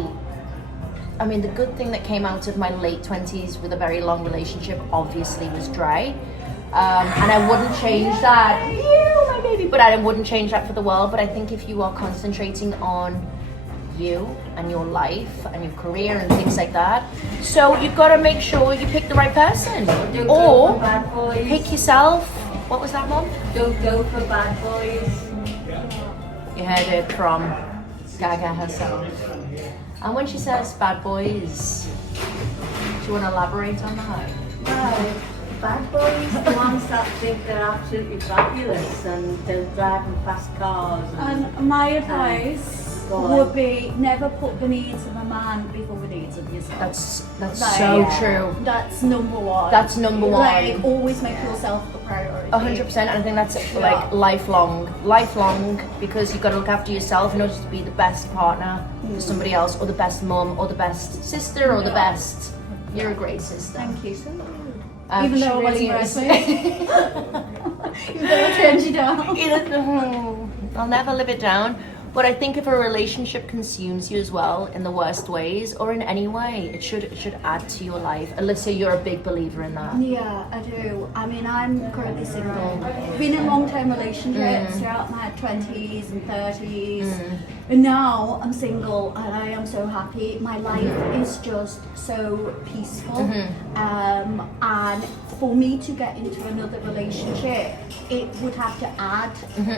I mean, the good thing that came out of my late 20s with a very long relationship obviously was Dre. And I wouldn't change that. You, my baby. But I wouldn't change that for the world. But I think if you are concentrating on you and your life and your career and things like that, so you've got to make sure you pick the right person. Don't go Or for bad boys. pick yourself. What was that, Mom? Don't go for bad boys. You heard it from Gaga herself. And when she says bad boys, do you want to elaborate on that? bad boys, the ones that think they're absolutely fabulous and they're driving fast cars. And my advice Go on. would be never put the needs of a man before the needs of yourself. That's Like, so true. That's number one. That's number one. Like, always make yourself a priority. 100%, and I think that's like lifelong, because you've got to look after yourself in order to be the best partner for somebody else, or the best mum, or the best sister, or the best. You're a great sister. Thank you. She Even though I really wasn't is. breastfeeding. Even though I turned you down. I'll never live it down. But I think if a relationship consumes you as well in the worst ways, or in any way, it should add to your life. Alyssa, you're a big believer in that. Yeah, I do. I mean, I'm currently single. Been in long-term relationships throughout my 20s and 30s. And now I'm single and I am so happy. My life is just so peaceful. And for me to get into another relationship, it would have to add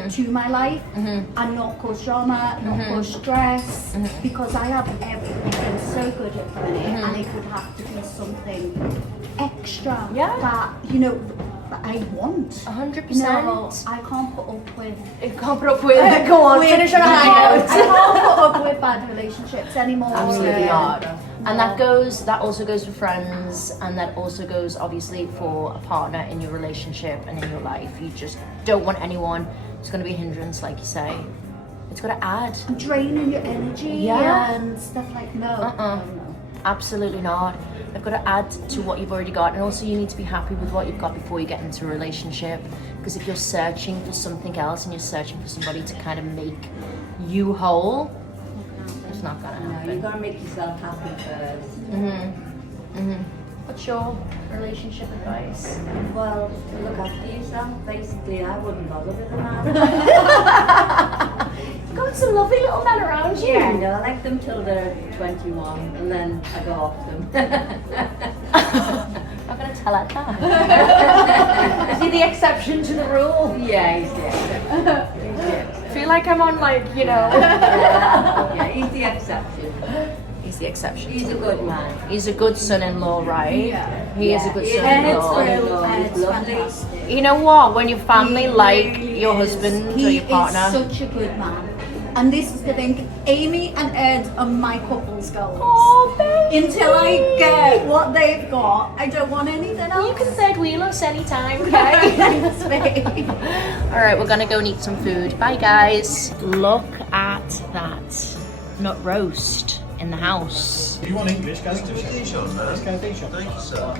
to my life and not cause drama, not cause stress, because I have everything so good at the minute, and it would have to be something extra that, you know, that I want. 100%. No, I can't put up with. You can't put up with. Go on, finish on a high note. I can't put up with bad relationships anymore. Absolutely not. And that also goes for friends, and that also goes obviously for a partner in your relationship and in your life. You just don't want anyone who's going to be a hindrance, like you say. It's got to add. Draining your energy and stuff like no. Absolutely not. They've got to add to what you've already got, and also you need to be happy with what you've got before you get into a relationship. Because if you're searching for something else and you're searching for somebody to kind of make you whole, it's not gonna happen. No, you gotta make yourself happy first. What's your relationship advice? Well, look after yourself. Basically, I wouldn't bother with a man. You've got some lovely little men around you. Yeah, no, I like them till they're 21, and then I go off them. I'm gonna tell her that. Is he the exception to the rule? Yeah, he's the exception. I feel like I'm on Yeah, he's the exception. He's the exception. He's a good man. He's a good son-in-law, right? Yeah. He is a good And it's son-in-law. real, He's it's lovely. fantastic. You know what? When your family like Really your is. husband or He your partner. is such a good man. And this is the thing, Amy and Ed are my couple's goals. Oh, baby. Until I get what they've got, I don't want anything else. You can third wheel us anytime, okay? Thanks, babe. Alright, we're gonna go and eat some food. Bye, guys. Look at that nut roast in the house. You want English? Go to a t-shirt, man. Let's go t-shirt. Thank you, sir.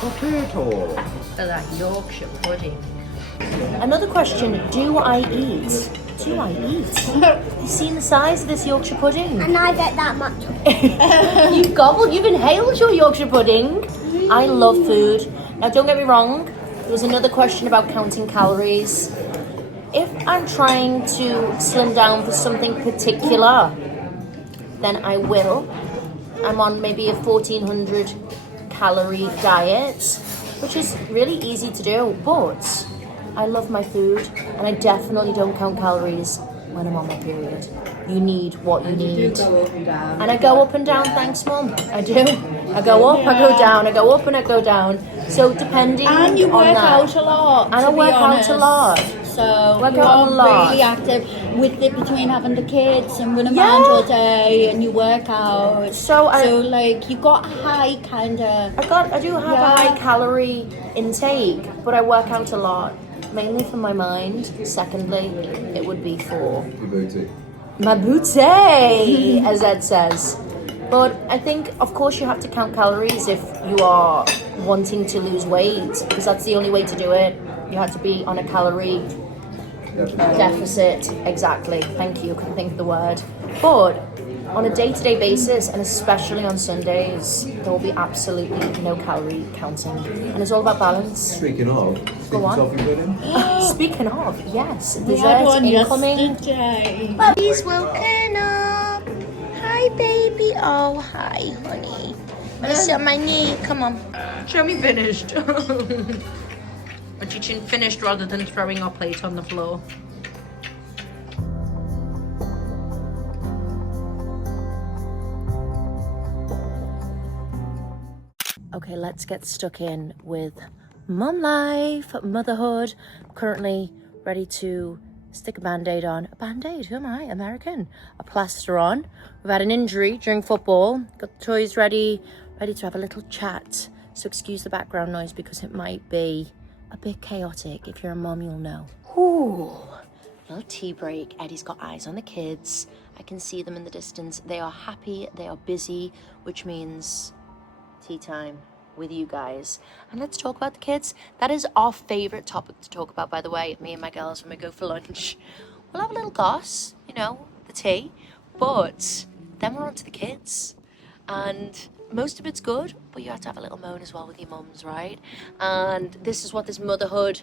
Potato. For that Yorkshire pudding. Another question, do I eat? Do I eat? You've seen the size of this Yorkshire pudding? And I get that much. You've gobbled, you've inhaled your Yorkshire pudding. I love food. Now don't get me wrong, there was another question about counting calories. If I'm trying to slim down for something particular, then I will. I'm on maybe a 1400 calorie diet, which is really easy to do, but I love my food and I definitely don't count calories when I'm on my period. You need what you need. Go up and down. And I go up and down, thanks mum. I do. I go up, I go down, I go up and I go down. So depending And you on work that, out a lot. And I to be work out honest. a lot. So Work you out a are lot. really active with it between having the kids and running around all day and you work out. So like you got a high kind of. I do have a high calorie intake, but I work out a lot. Mainly for my mind. Secondly, it would be for my booty, as Ed says. But I think, of course, you have to count calories if you are wanting to lose weight, because that's the only way to do it. You have to be on a calorie deficit. Exactly. Thank you. Couldn't think of the word. But on a day-to-day basis, and especially on Sundays, there will be absolutely no calorie counting. And it's all about balance. Speaking of, Go on. coffee pudding. Speaking of, yes, We had dessert one incoming. yesterday. He's woken up. Hi, baby. Oh, hi, honey. Wanna sit on my knee? Come on. Show me finished. But you finished rather than throwing our plate on the floor. Okay, let's get stuck in with mum life, motherhood. Currently ready to stick a band-aid on. A band-aid? Who am I? American. A plaster on. We've had an injury during football. Got the toys ready to have a little chat. So excuse the background noise because it might be a bit chaotic. If you're a mum, you'll know. Ooh, little tea break. Eddie's got eyes on the kids. I can see them in the distance. They are happy, they are busy, which means tea time with you guys. And let's talk about the kids. That is our favorite topic to talk about, by the way, me and my girls when we go for lunch. We'll have a little goss, you know, the tea, but then we're on to the kids. And most of it's good, but you have to have a little moan as well with your mums, right? And this is what this motherhood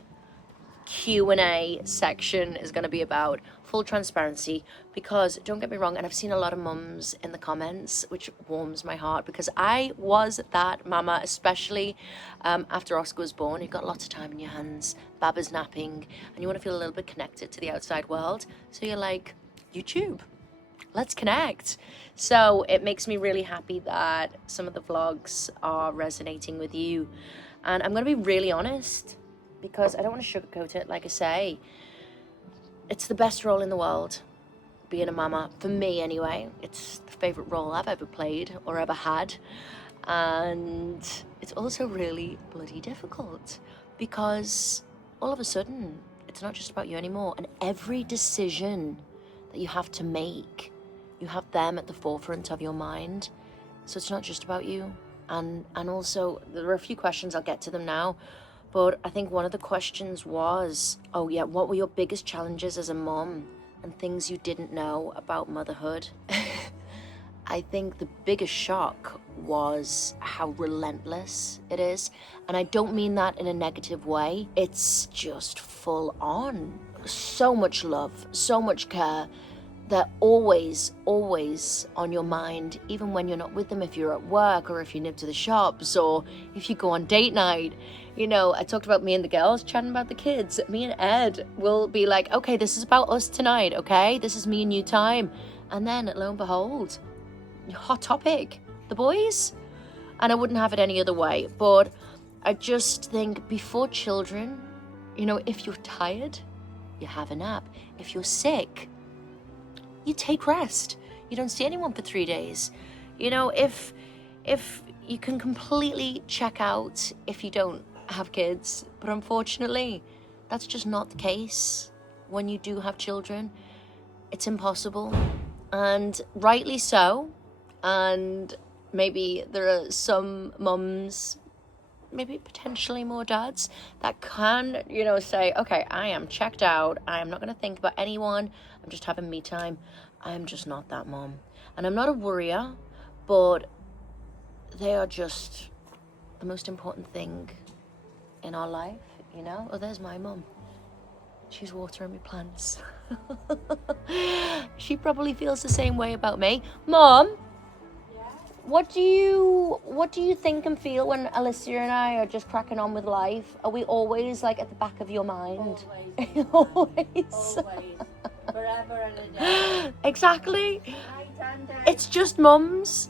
Q&A section is going to be about. Full transparency, because don't get me wrong, and I've seen a lot of mums in the comments, which warms my heart, because I was that mama, especially after Oscar was born. You've got lots of time in your hands, Baba's napping, and you want to feel a little bit connected to the outside world, so you're like, YouTube, let's connect. So it makes me really happy that some of the vlogs are resonating with you, and I'm going to be really honest, because I don't want to sugarcoat it. Like I say, it's the best role in the world, being a mama, for me anyway. It's the favorite role I've ever played or ever had. And it's also really bloody difficult, because all of a sudden, it's not just about you anymore. And every decision that you have to make, you have them at the forefront of your mind. So it's not just about you. And also, there are a few questions, I'll get to them now. But I think one of the questions was, oh yeah, what were your biggest challenges as a mom and things you didn't know about motherhood? I think the biggest shock was how relentless it is. And I don't mean that in a negative way. It's just full on. So much love, so much care. They're always on your mind, even when you're not with them, if you're at work or if you nip to the shops or if you go on date night. You know, I talked about me and the girls chatting about the kids. Me and Ed will be like, okay, this is about us tonight, okay? This is me and you time. And then, lo and behold, hot topic, the boys. And I wouldn't have it any other way. But I just think before children, you know, if you're tired, you have a nap. If you're sick, you take rest. You don't see anyone for 3 days. You know, if you can completely check out if you don't have kids, but unfortunately, that's just not the case when you do have children. It's impossible, and rightly so. And maybe there are some mums, maybe potentially more dads, that can, you know, say, okay, I am checked out. I am not going to think about anyone. I'm just having me time. I'm just not that mom. And I'm not a worrier, but they are just the most important thing in our life, you know? Oh, there's my mum. She's watering my plants. She probably feels the same way about me. Mom, what do you think and feel when Alicia and I are just cracking on with life? Are we always like at the back of your mind? Always. Forever and a day. Exactly. It's just mums.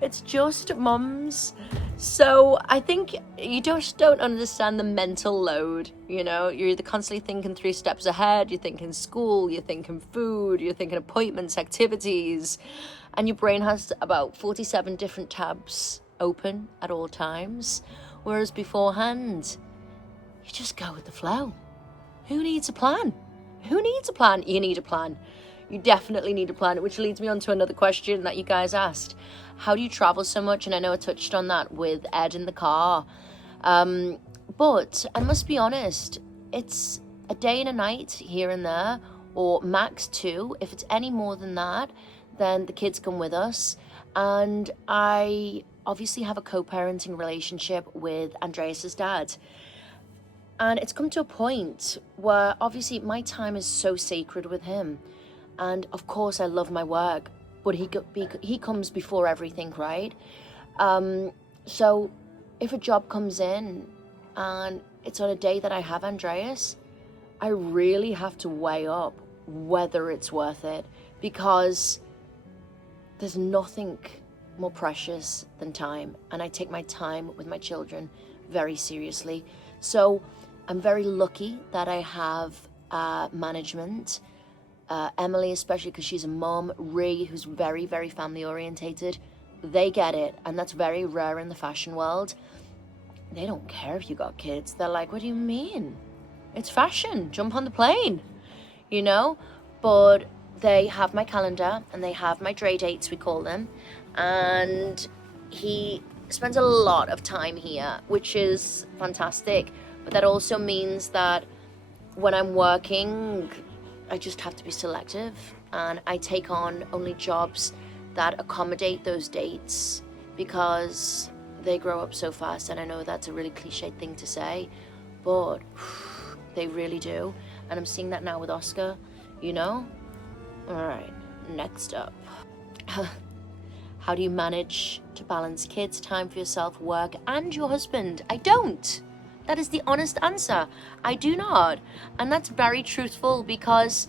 It's just mums. So I think you just don't understand the mental load, you know? You're either constantly thinking 3 steps ahead, you're thinking school, you're thinking food, you're thinking appointments, activities, and your brain has about 47 different tabs open at all times. Whereas beforehand, you just go with the flow. Who needs a plan? Who needs a plan? You need a plan. You definitely need a plan, which leads me on to another question that you guys asked. How do you travel so much? And I know I touched on that with Ed in the car. But I must be honest, it's a day and a night here and there, or max 2. If it's any more than that, then the kids come with us. And I obviously have a co-parenting relationship with Andreas's dad. And it's come to a point where obviously my time is so sacred with him. And of course I love my work, but he comes before everything, right? So if a job comes in and it's on a day that I have Andreas, I really have to weigh up whether it's worth it, because there's nothing more precious than time, and I take my time with my children very seriously. So I'm very lucky that I have management. Emily, especially because she's a mom, Ree, who's very, very family orientated, they get it, and that's very rare in the fashion world. They don't care if you got kids. They're like, what do you mean? It's fashion, jump on the plane, you know? But they have my calendar and they have my Dre dates, we call them, and he spends a lot of time here, which is fantastic. But that also means that when I'm working, I just have to be selective, and I take on only jobs that accommodate those dates, because they grow up so fast. And I know that's a really cliched thing to say, but they really do. And I'm seeing that now with Oscar, you know? All right, next up. How do you manage to balance kids, time for yourself, work, and your husband? I don't. That is the honest answer. I do not. And that's very truthful, because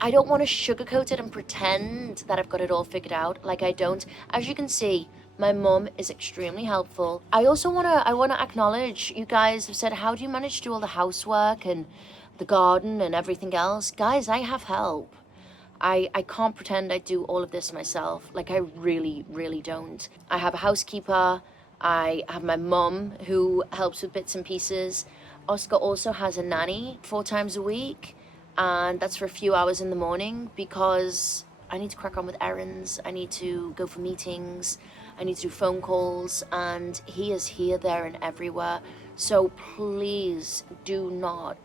I don't want to sugarcoat it and pretend that I've got it all figured out. Like, I don't. As you can see, my mum is extremely helpful. I want to acknowledge, you guys have said, how do you manage to do all the housework and the garden and everything else? Guys, I have help. I can't pretend I do all of this myself. Like, I really, really don't. I have a housekeeper. I have my mum who helps with bits and pieces. Oscar also has a nanny 4 times a week, and that's for a few hours in the morning, because I need to crack on with errands. I need to go for meetings. I need to do phone calls, and he is here, there, and everywhere. So please do not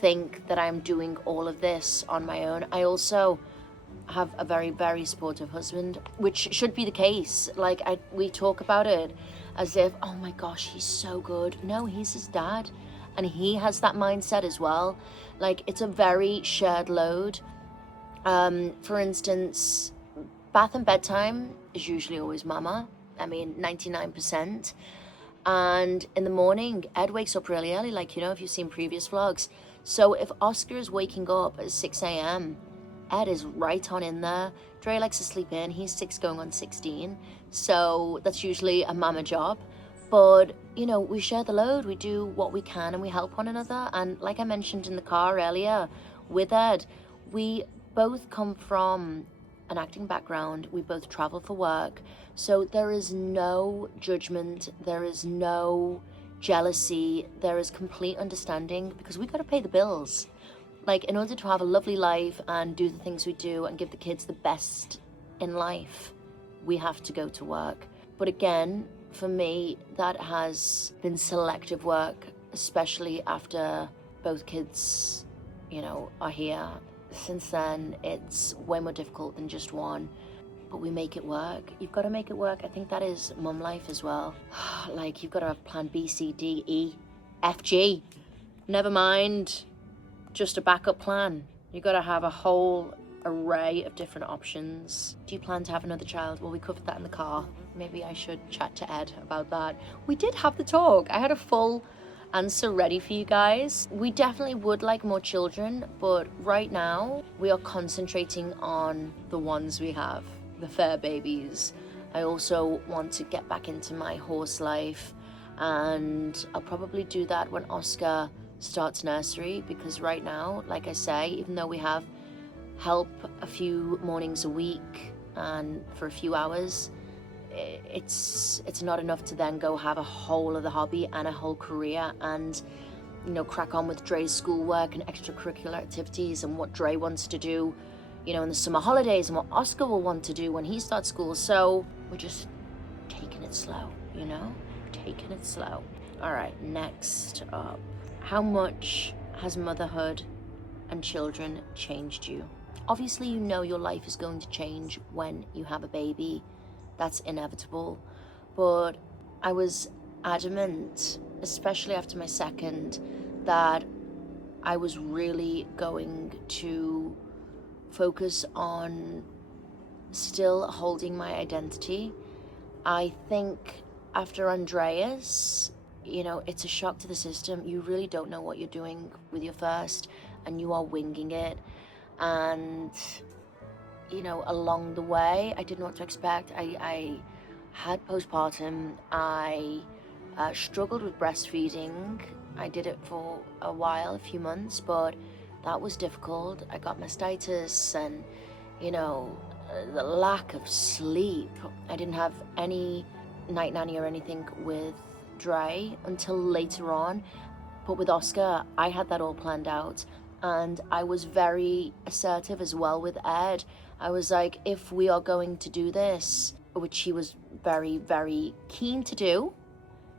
think that I'm doing all of this on my own. I also have a very, very supportive husband, which should be the case. Like, we talk about it as if, oh my gosh, he's so good. No, he's his dad, and he has that mindset as well. Like, it's a very shared load. For instance, bath and bedtime is usually always mama. I mean, 99%. And in the morning, Ed wakes up really early, like, you know, if you've seen previous vlogs. So if Oscar is waking up at 6 a.m., Ed is right on in there. Dre likes to sleep in. He's 6 going on 16. So that's usually a mama job. But, you know, we share the load. We do what we can and we help one another. And like I mentioned in the car earlier with Ed, we both come from an acting background. We both travel for work. So there is no judgment. There is no jealousy. There is complete understanding, because we got to pay the bills. Like, in order to have a lovely life and do the things we do and give the kids the best in life, we have to go to work. But again, for me, that has been selective work, especially after both kids, you know, are here. Since then, it's way more difficult than just one. But we make it work. You've got to make it work. I think that is mum life as well. Like, you've got to have plan B, C, D, E, F, G. Never mind just a backup plan. You've got to have a whole array of different options. Do you plan to have another child? Well, we covered that in the car. Maybe I should chat to Ed about that. We did have the talk. I had a full answer ready for you guys. We definitely would like more children, but right now we are concentrating on the ones we have, the fur babies. I also want to get back into my horse life, and I'll probably do that when Oscar starts nursery, because right now, like I say, even though we have help a few mornings a week and for a few hours, it's not enough to then go have a whole other hobby and a whole career and, you know, crack on with Dre's schoolwork and extracurricular activities and what Dre wants to do, you know, in the summer holidays, and what Oscar will want to do when he starts school. So we're just taking it slow, you know, taking it slow. All right, next up. How much has motherhood and children changed you? Obviously, you know your life is going to change when you have a baby. That's inevitable. But I was adamant, especially after my second, that I was really going to focus on still holding my identity. I think after Andreas, you know, it's a shock to the system. You really don't know what you're doing with your first, and you are winging it. And, you know, along the way, I didn't know what to expect. I had postpartum. I struggled with breastfeeding. I did it for a while, a few months, but that was difficult. I got mastitis and, the lack of sleep. I didn't have any night nanny or anything with Dre until later on. But with Oscar, I had that all planned out. And I was very assertive as well with Ed. I was like, if we are going to do this, which he was very, very keen to do,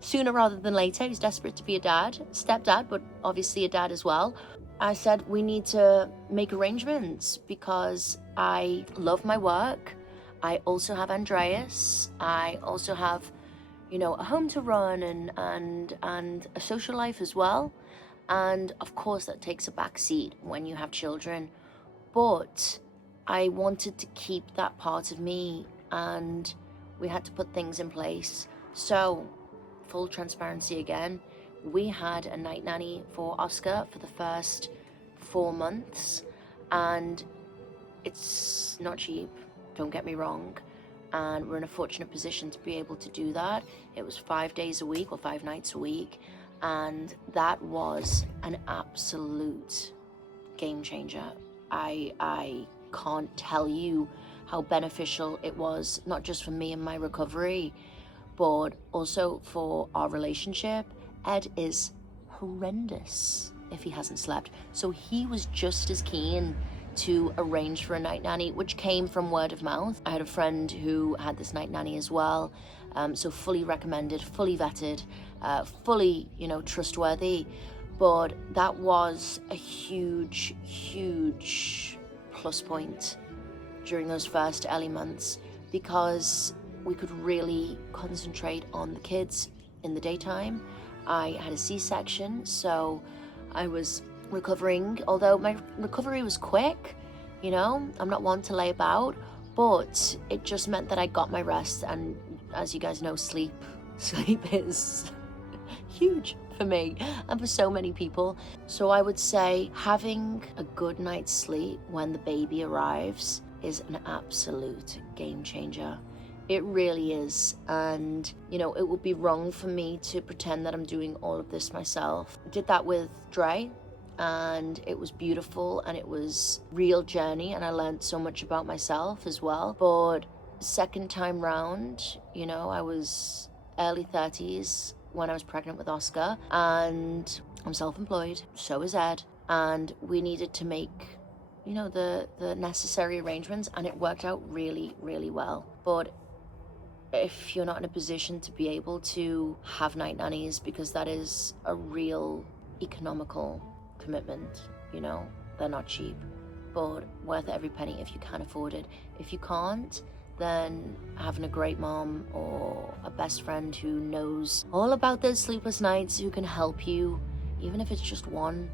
sooner rather than later. He's desperate to be a dad, stepdad, but obviously a dad as well. I said, we need to make arrangements because I love my work. I also have Andreas. I also have, a home to run and a social life as well. And of course that takes a back seat when you have children. But I wanted to keep that part of me, and we had to put things in place. So, full transparency again, we had a night nanny for Oscar for the first 4 months, and it's not cheap, don't get me wrong, and we're in a fortunate position to be able to do that. It was 5 days a week or 5 nights a week, and that was an absolute game changer. I can't tell you how beneficial it was, not just for me and my recovery, but also for our relationship. Ed is horrendous if he hasn't slept. So he was just as keen to arrange for a night nanny, which came from word of mouth. I had a friend who had this night nanny as well. So fully recommended, fully vetted, fully, trustworthy. But that was a huge, huge plus point during those first early months, because we could really concentrate on the kids in the daytime. I had a C-section, so I was recovering, although my recovery was quick, I'm not one to lay about, but it just meant that I got my rest. And as you guys know, sleep is huge for me and for so many people. So I would say having a good night's sleep when the baby arrives is an absolute game changer. It really is. And, it would be wrong for me to pretend that I'm doing all of this myself. I did that with Dre, and it was beautiful, and it was real journey, and I learned so much about myself as well. But second time round, I was early 30s when I was pregnant with Oscar, and I'm self-employed, so is Ed, and we needed to make the necessary arrangements, and it worked out really, really well. But if you're not in a position to be able to have night nannies, because that is a real economical commitment, they're not cheap, but worth every penny if you can afford it. If you can't, then having a great mom or a best friend who knows all about those sleepless nights, who can help you, even if it's just 1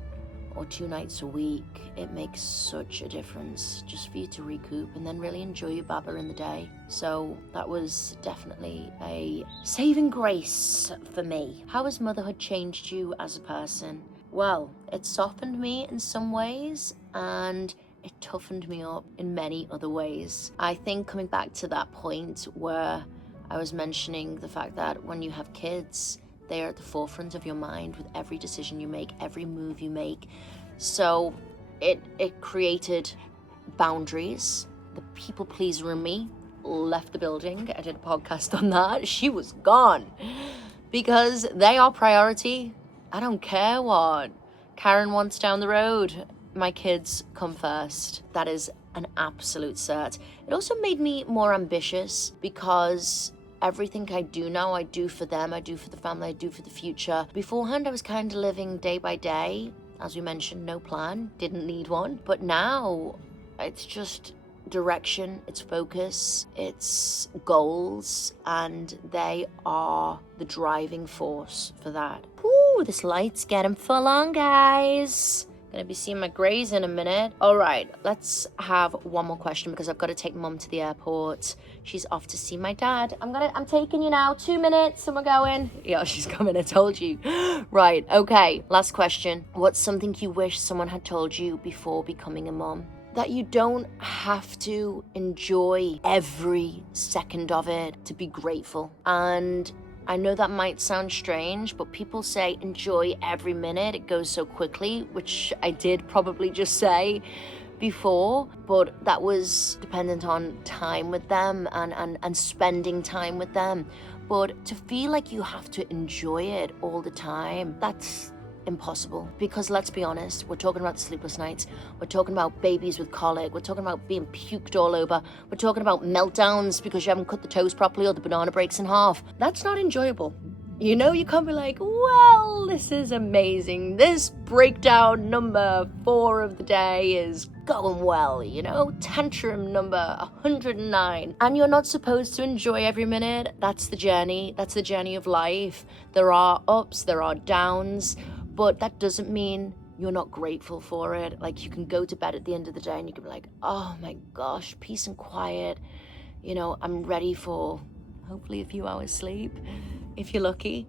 or 2 nights a week, it makes such a difference just for you to recoup and then really enjoy your baba in the day. So that was definitely a saving grace for me. How has motherhood changed you as a person? Well, it softened me in some ways, and it toughened me up in many other ways. I think coming back to that point where I was mentioning the fact that when you have kids, they are at the forefront of your mind with every decision you make, every move you make. So it created boundaries. The people pleaser in me left the building. I did a podcast on that. She was gone because they are priority. I don't care what Karen wants down the road. My kids come first. That is an absolute cert. It also made me more ambitious, because everything I do now, I do for them, I do for the family, I do for the future. Beforehand, I was kind of living day by day. As we mentioned, no plan, didn't need one. But now, it's just direction, it's focus, it's goals, and they are the driving force for that. Ooh, this light's getting full on, guys. Gonna be seeing my grays in a minute. All right, let's have one more question, because I've got to take mum to the airport. She's off to see my dad. I'm taking you now. 2 minutes and we're going. Yeah, she's coming, I told you. Right, okay, last question. What's something you wish someone had told you before becoming a mum? that you don't have to enjoy every second of it to be grateful. And I know that might sound strange, but people say enjoy every minute, it goes so quickly, which I did probably just say before, but that was dependent on time with them and spending time with them. But to feel like you have to enjoy it all the time, that's impossible. Because let's be honest, we're talking about the sleepless nights, we're talking about babies with colic, we're talking about being puked all over, we're talking about meltdowns because you haven't cut the toast properly or the banana breaks in half. That's not enjoyable. You know, you can't be like, well, this is amazing. This breakdown number 4 of the day is going well, you know, tantrum number 109. And you're not supposed to enjoy every minute. That's the journey. That's the journey of life. There are ups, there are downs, but that doesn't mean you're not grateful for it. Like, you can go to bed at the end of the day and you can be like, oh my gosh, peace and quiet. You know, I'm ready for hopefully a few hours sleep, if you're lucky.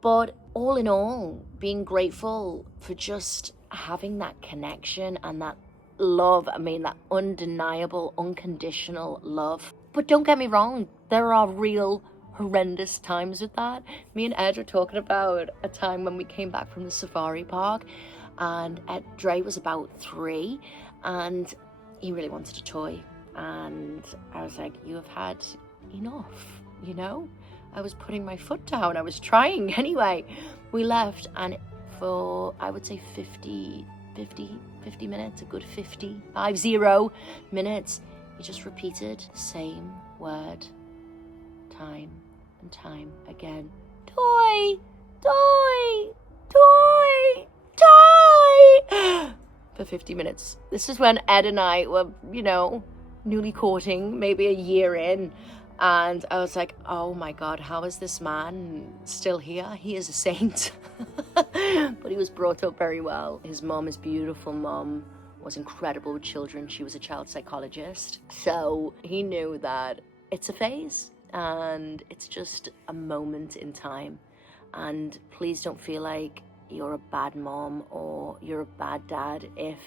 But all in all, being grateful for just having that connection and that love. I mean, that undeniable, unconditional love. But don't get me wrong, there are real horrendous times with that. Me and Ed were talking about a time when we came back from the safari park, and Dre was about 3 and he really wanted a toy. And I was like, you have had enough, you know? I was putting my foot down. I was trying. Anyway, we left, and for, I would say 50 minutes, a good 50 minutes, he just repeated the same word time and time again. Toy, toy, toy, toy, for 50 minutes. This is when Ed and I were, you know, newly courting, maybe a year in. And I was like, oh my God, how is this man still here? He is a saint. But he was brought up very well. His mom, his beautiful mom, was incredible with children. She was a child psychologist. So he knew that it's a phase and it's just a moment in time. And please don't feel like you're a bad mom or you're a bad dad if,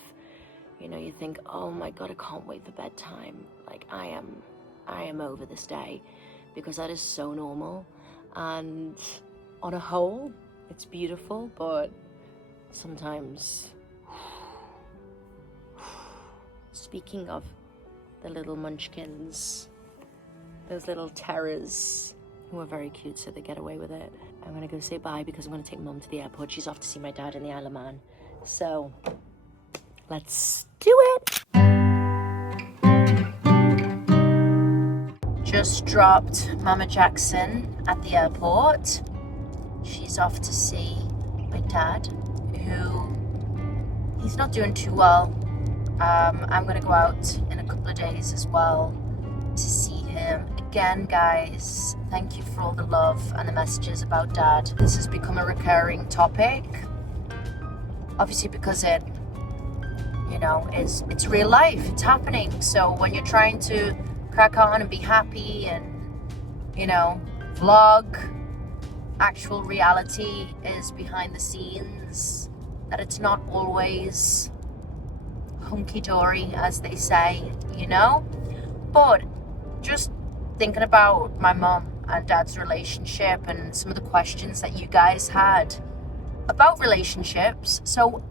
you know, you think, oh my God, I can't wait for bedtime. Like, I am over this day, because that is so normal. And on a whole, it's beautiful, but sometimes, speaking of the little munchkins, those little terrors who are very cute, so they get away with it, I'm gonna go say bye because I'm gonna take Mum to the airport. She's off to see my dad in the Isle of Man. So let's do it. Just dropped Mama Jackson at the airport. She's off to see my dad, who, he's not doing too well. I'm gonna go out in a couple of days as well to see him. Again, guys, thank you for all the love and the messages about Dad. This has become a recurring topic, obviously because it, you know, it's real life, it's happening. So when you're trying to crack on and be happy and, you know, vlog, actual reality is behind the scenes, that it's not always hunky-dory, as they say, you know? But just thinking about my mum and Dad's relationship and some of the questions that you guys had about relationships. So,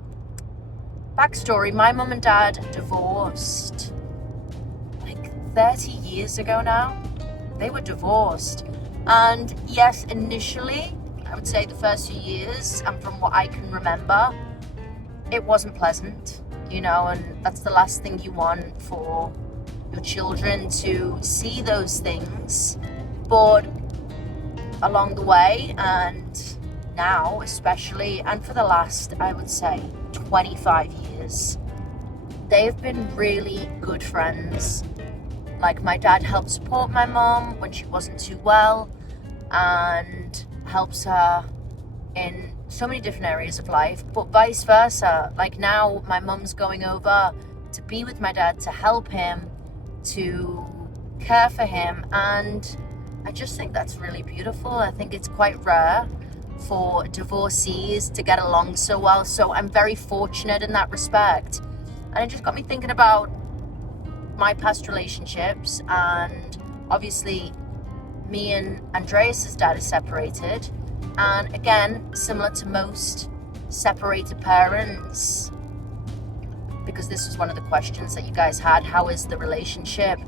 backstory, my mum and dad divorced like 30 years ago now. They were divorced. And yes, initially, I would say the first few years, and from what I can remember, it wasn't pleasant, you know, and that's the last thing you want for your children to see those things. But along the way, and now especially, and for the last, I would say, 25 years, they've been really good friends. Like, my dad helped support my mom when she wasn't too well and helps her in so many different areas of life, but vice versa. Like, now my mum's going over to be with my dad, to help him, to care for him, and I just think that's really beautiful. I think it's quite rare for divorcees to get along so well, so I'm very fortunate in that respect. And it just got me thinking about my past relationships, and obviously me and Andreas's dad is separated, and again, similar to most separated parents, because this was one of the questions that you guys had, how is the relationship?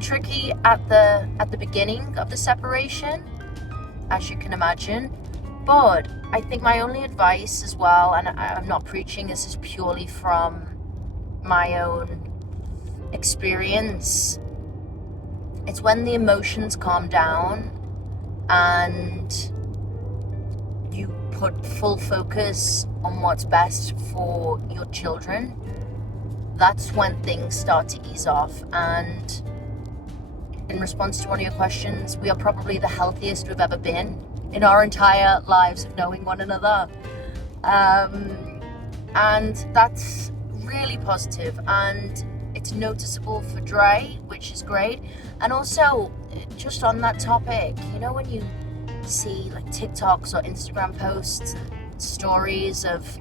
Tricky at the beginning of the separation, as you can imagine, but I think my only advice as well, and I'm not preaching, this is purely from my own experience, it's when the emotions calm down and you put full focus on what's best for your children, that's when things start to ease off. And in response to one of your questions, we are probably the healthiest we've ever been in our entire lives of knowing one another. And that's really positive, and it's noticeable for Dre, which is great. And also, just on that topic, you know, when you see like TikToks or Instagram posts and stories of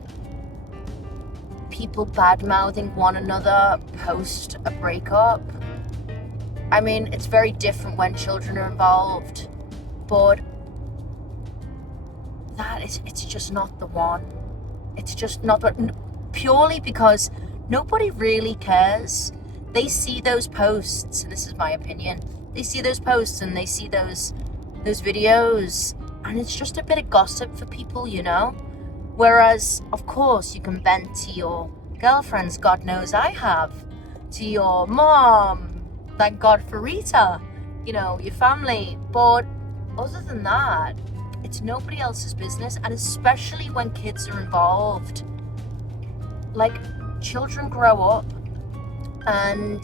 people bad-mouthing one another post a breakup, I mean, it's very different when children are involved, but it's just not the one. It's just not, purely because nobody really cares. They see those posts, and this is my opinion, they see those posts and they see those videos, and it's just a bit of gossip for people, you know? Whereas, of course, you can vent to your girlfriends, God knows I have, to your mom, thank God for Rita, you know, your family, but other than that, it's nobody else's business. And especially when kids are involved, like, children grow up, and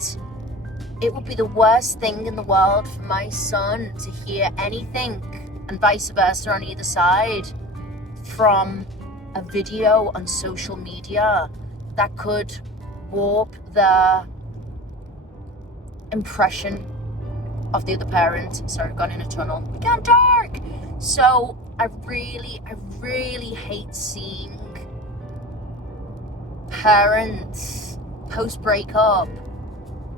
it would be the worst thing in the world for my son to hear anything, and vice versa on either side, from a video on social media that could warp the impression of the other parent. Sorry, I've gone in a tunnel. It got dark. So I really hate seeing parents post breakup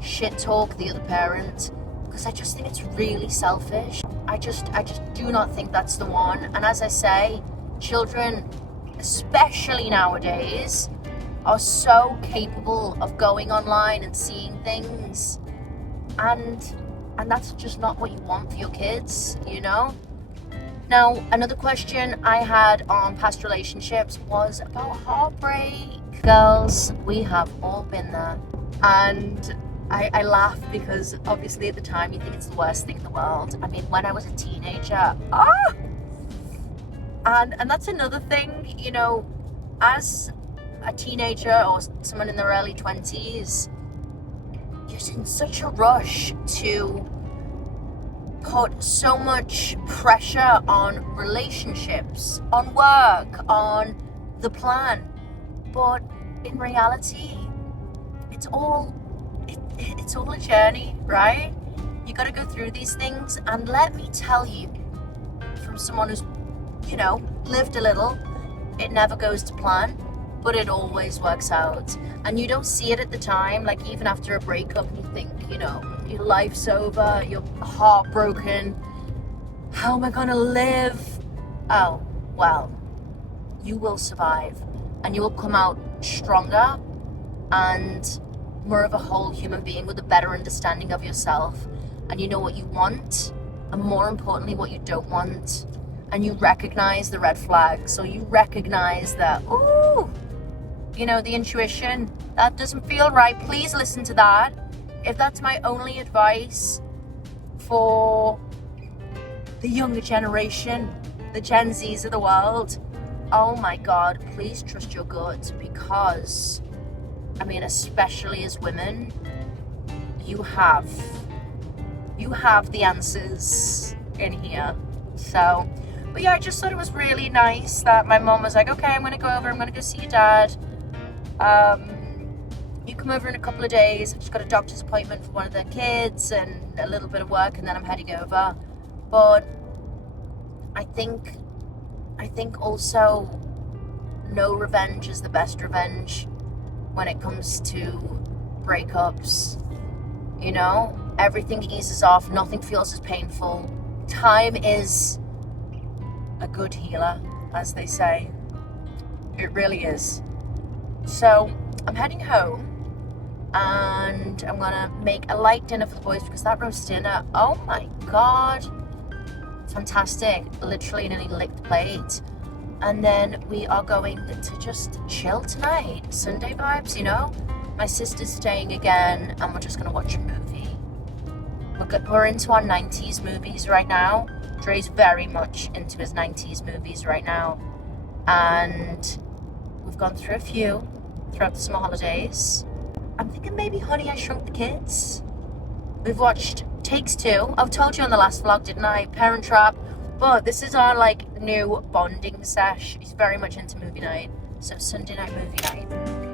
shit talk the other parent, because I just think it's really selfish. I just do not think that's the one. And as I say, children, especially nowadays, are so capable of going online and seeing things, and that's just not what you want for your kids, you know? Now, another question I had on past relationships was about heartbreak. Girls, we have all been there. And I laugh because obviously at the time you think it's the worst thing in the world. I mean, when I was a teenager, and that's another thing, you know, as a teenager or someone in their early 20s, you're in such a rush to put so much pressure on relationships, on work, on the plan. But in reality, it's all a journey, right? You got to go through these things, and let me tell you, from someone who's, you know, lived a little, it never goes to plan, but it always works out. And you don't see it at the time, like even after a breakup, you think, you know, your life's over, you're heartbroken, how am I gonna live? Oh, well, you will survive, and you will come out stronger and more of a whole human being with a better understanding of yourself, and you know what you want, and more importantly what you don't want, and you recognize the red flags. So you recognize that, ooh, you know, the intuition, that doesn't feel right, please listen to that. If that's my only advice for the younger generation, the Gen Zs of the world, oh my God, please trust your gut, because I mean, especially as women, you have the answers in here. So, but yeah, I just thought it was really nice that my mom was like, okay, I'm gonna go see your dad. You come over in a couple of days. I've just got a doctor's appointment for one of the kids and a little bit of work, and then I'm heading over. But I think also no revenge is the best revenge when it comes to breakups, you know, everything eases off, nothing feels as painful. Time is a good healer, as they say. It really is. So I'm heading home and I'm gonna make a light dinner for the boys because that roast dinner, oh my god, fantastic. Literally nearly licked the plate. And then we are going to just chill tonight. Sunday vibes, you know? My sister's staying again and we're just gonna watch a movie. We're into our 90s movies right now. Dre's very much into his 90s movies right now. And we've gone through a few throughout the summer holidays. I'm thinking maybe Honey, I Shrunk the Kids. We've watched Takes Two. I've told you on the last vlog, didn't I? Parent Trap. But this is our like new bonding sesh. He's very much into movie night. So Sunday night movie night.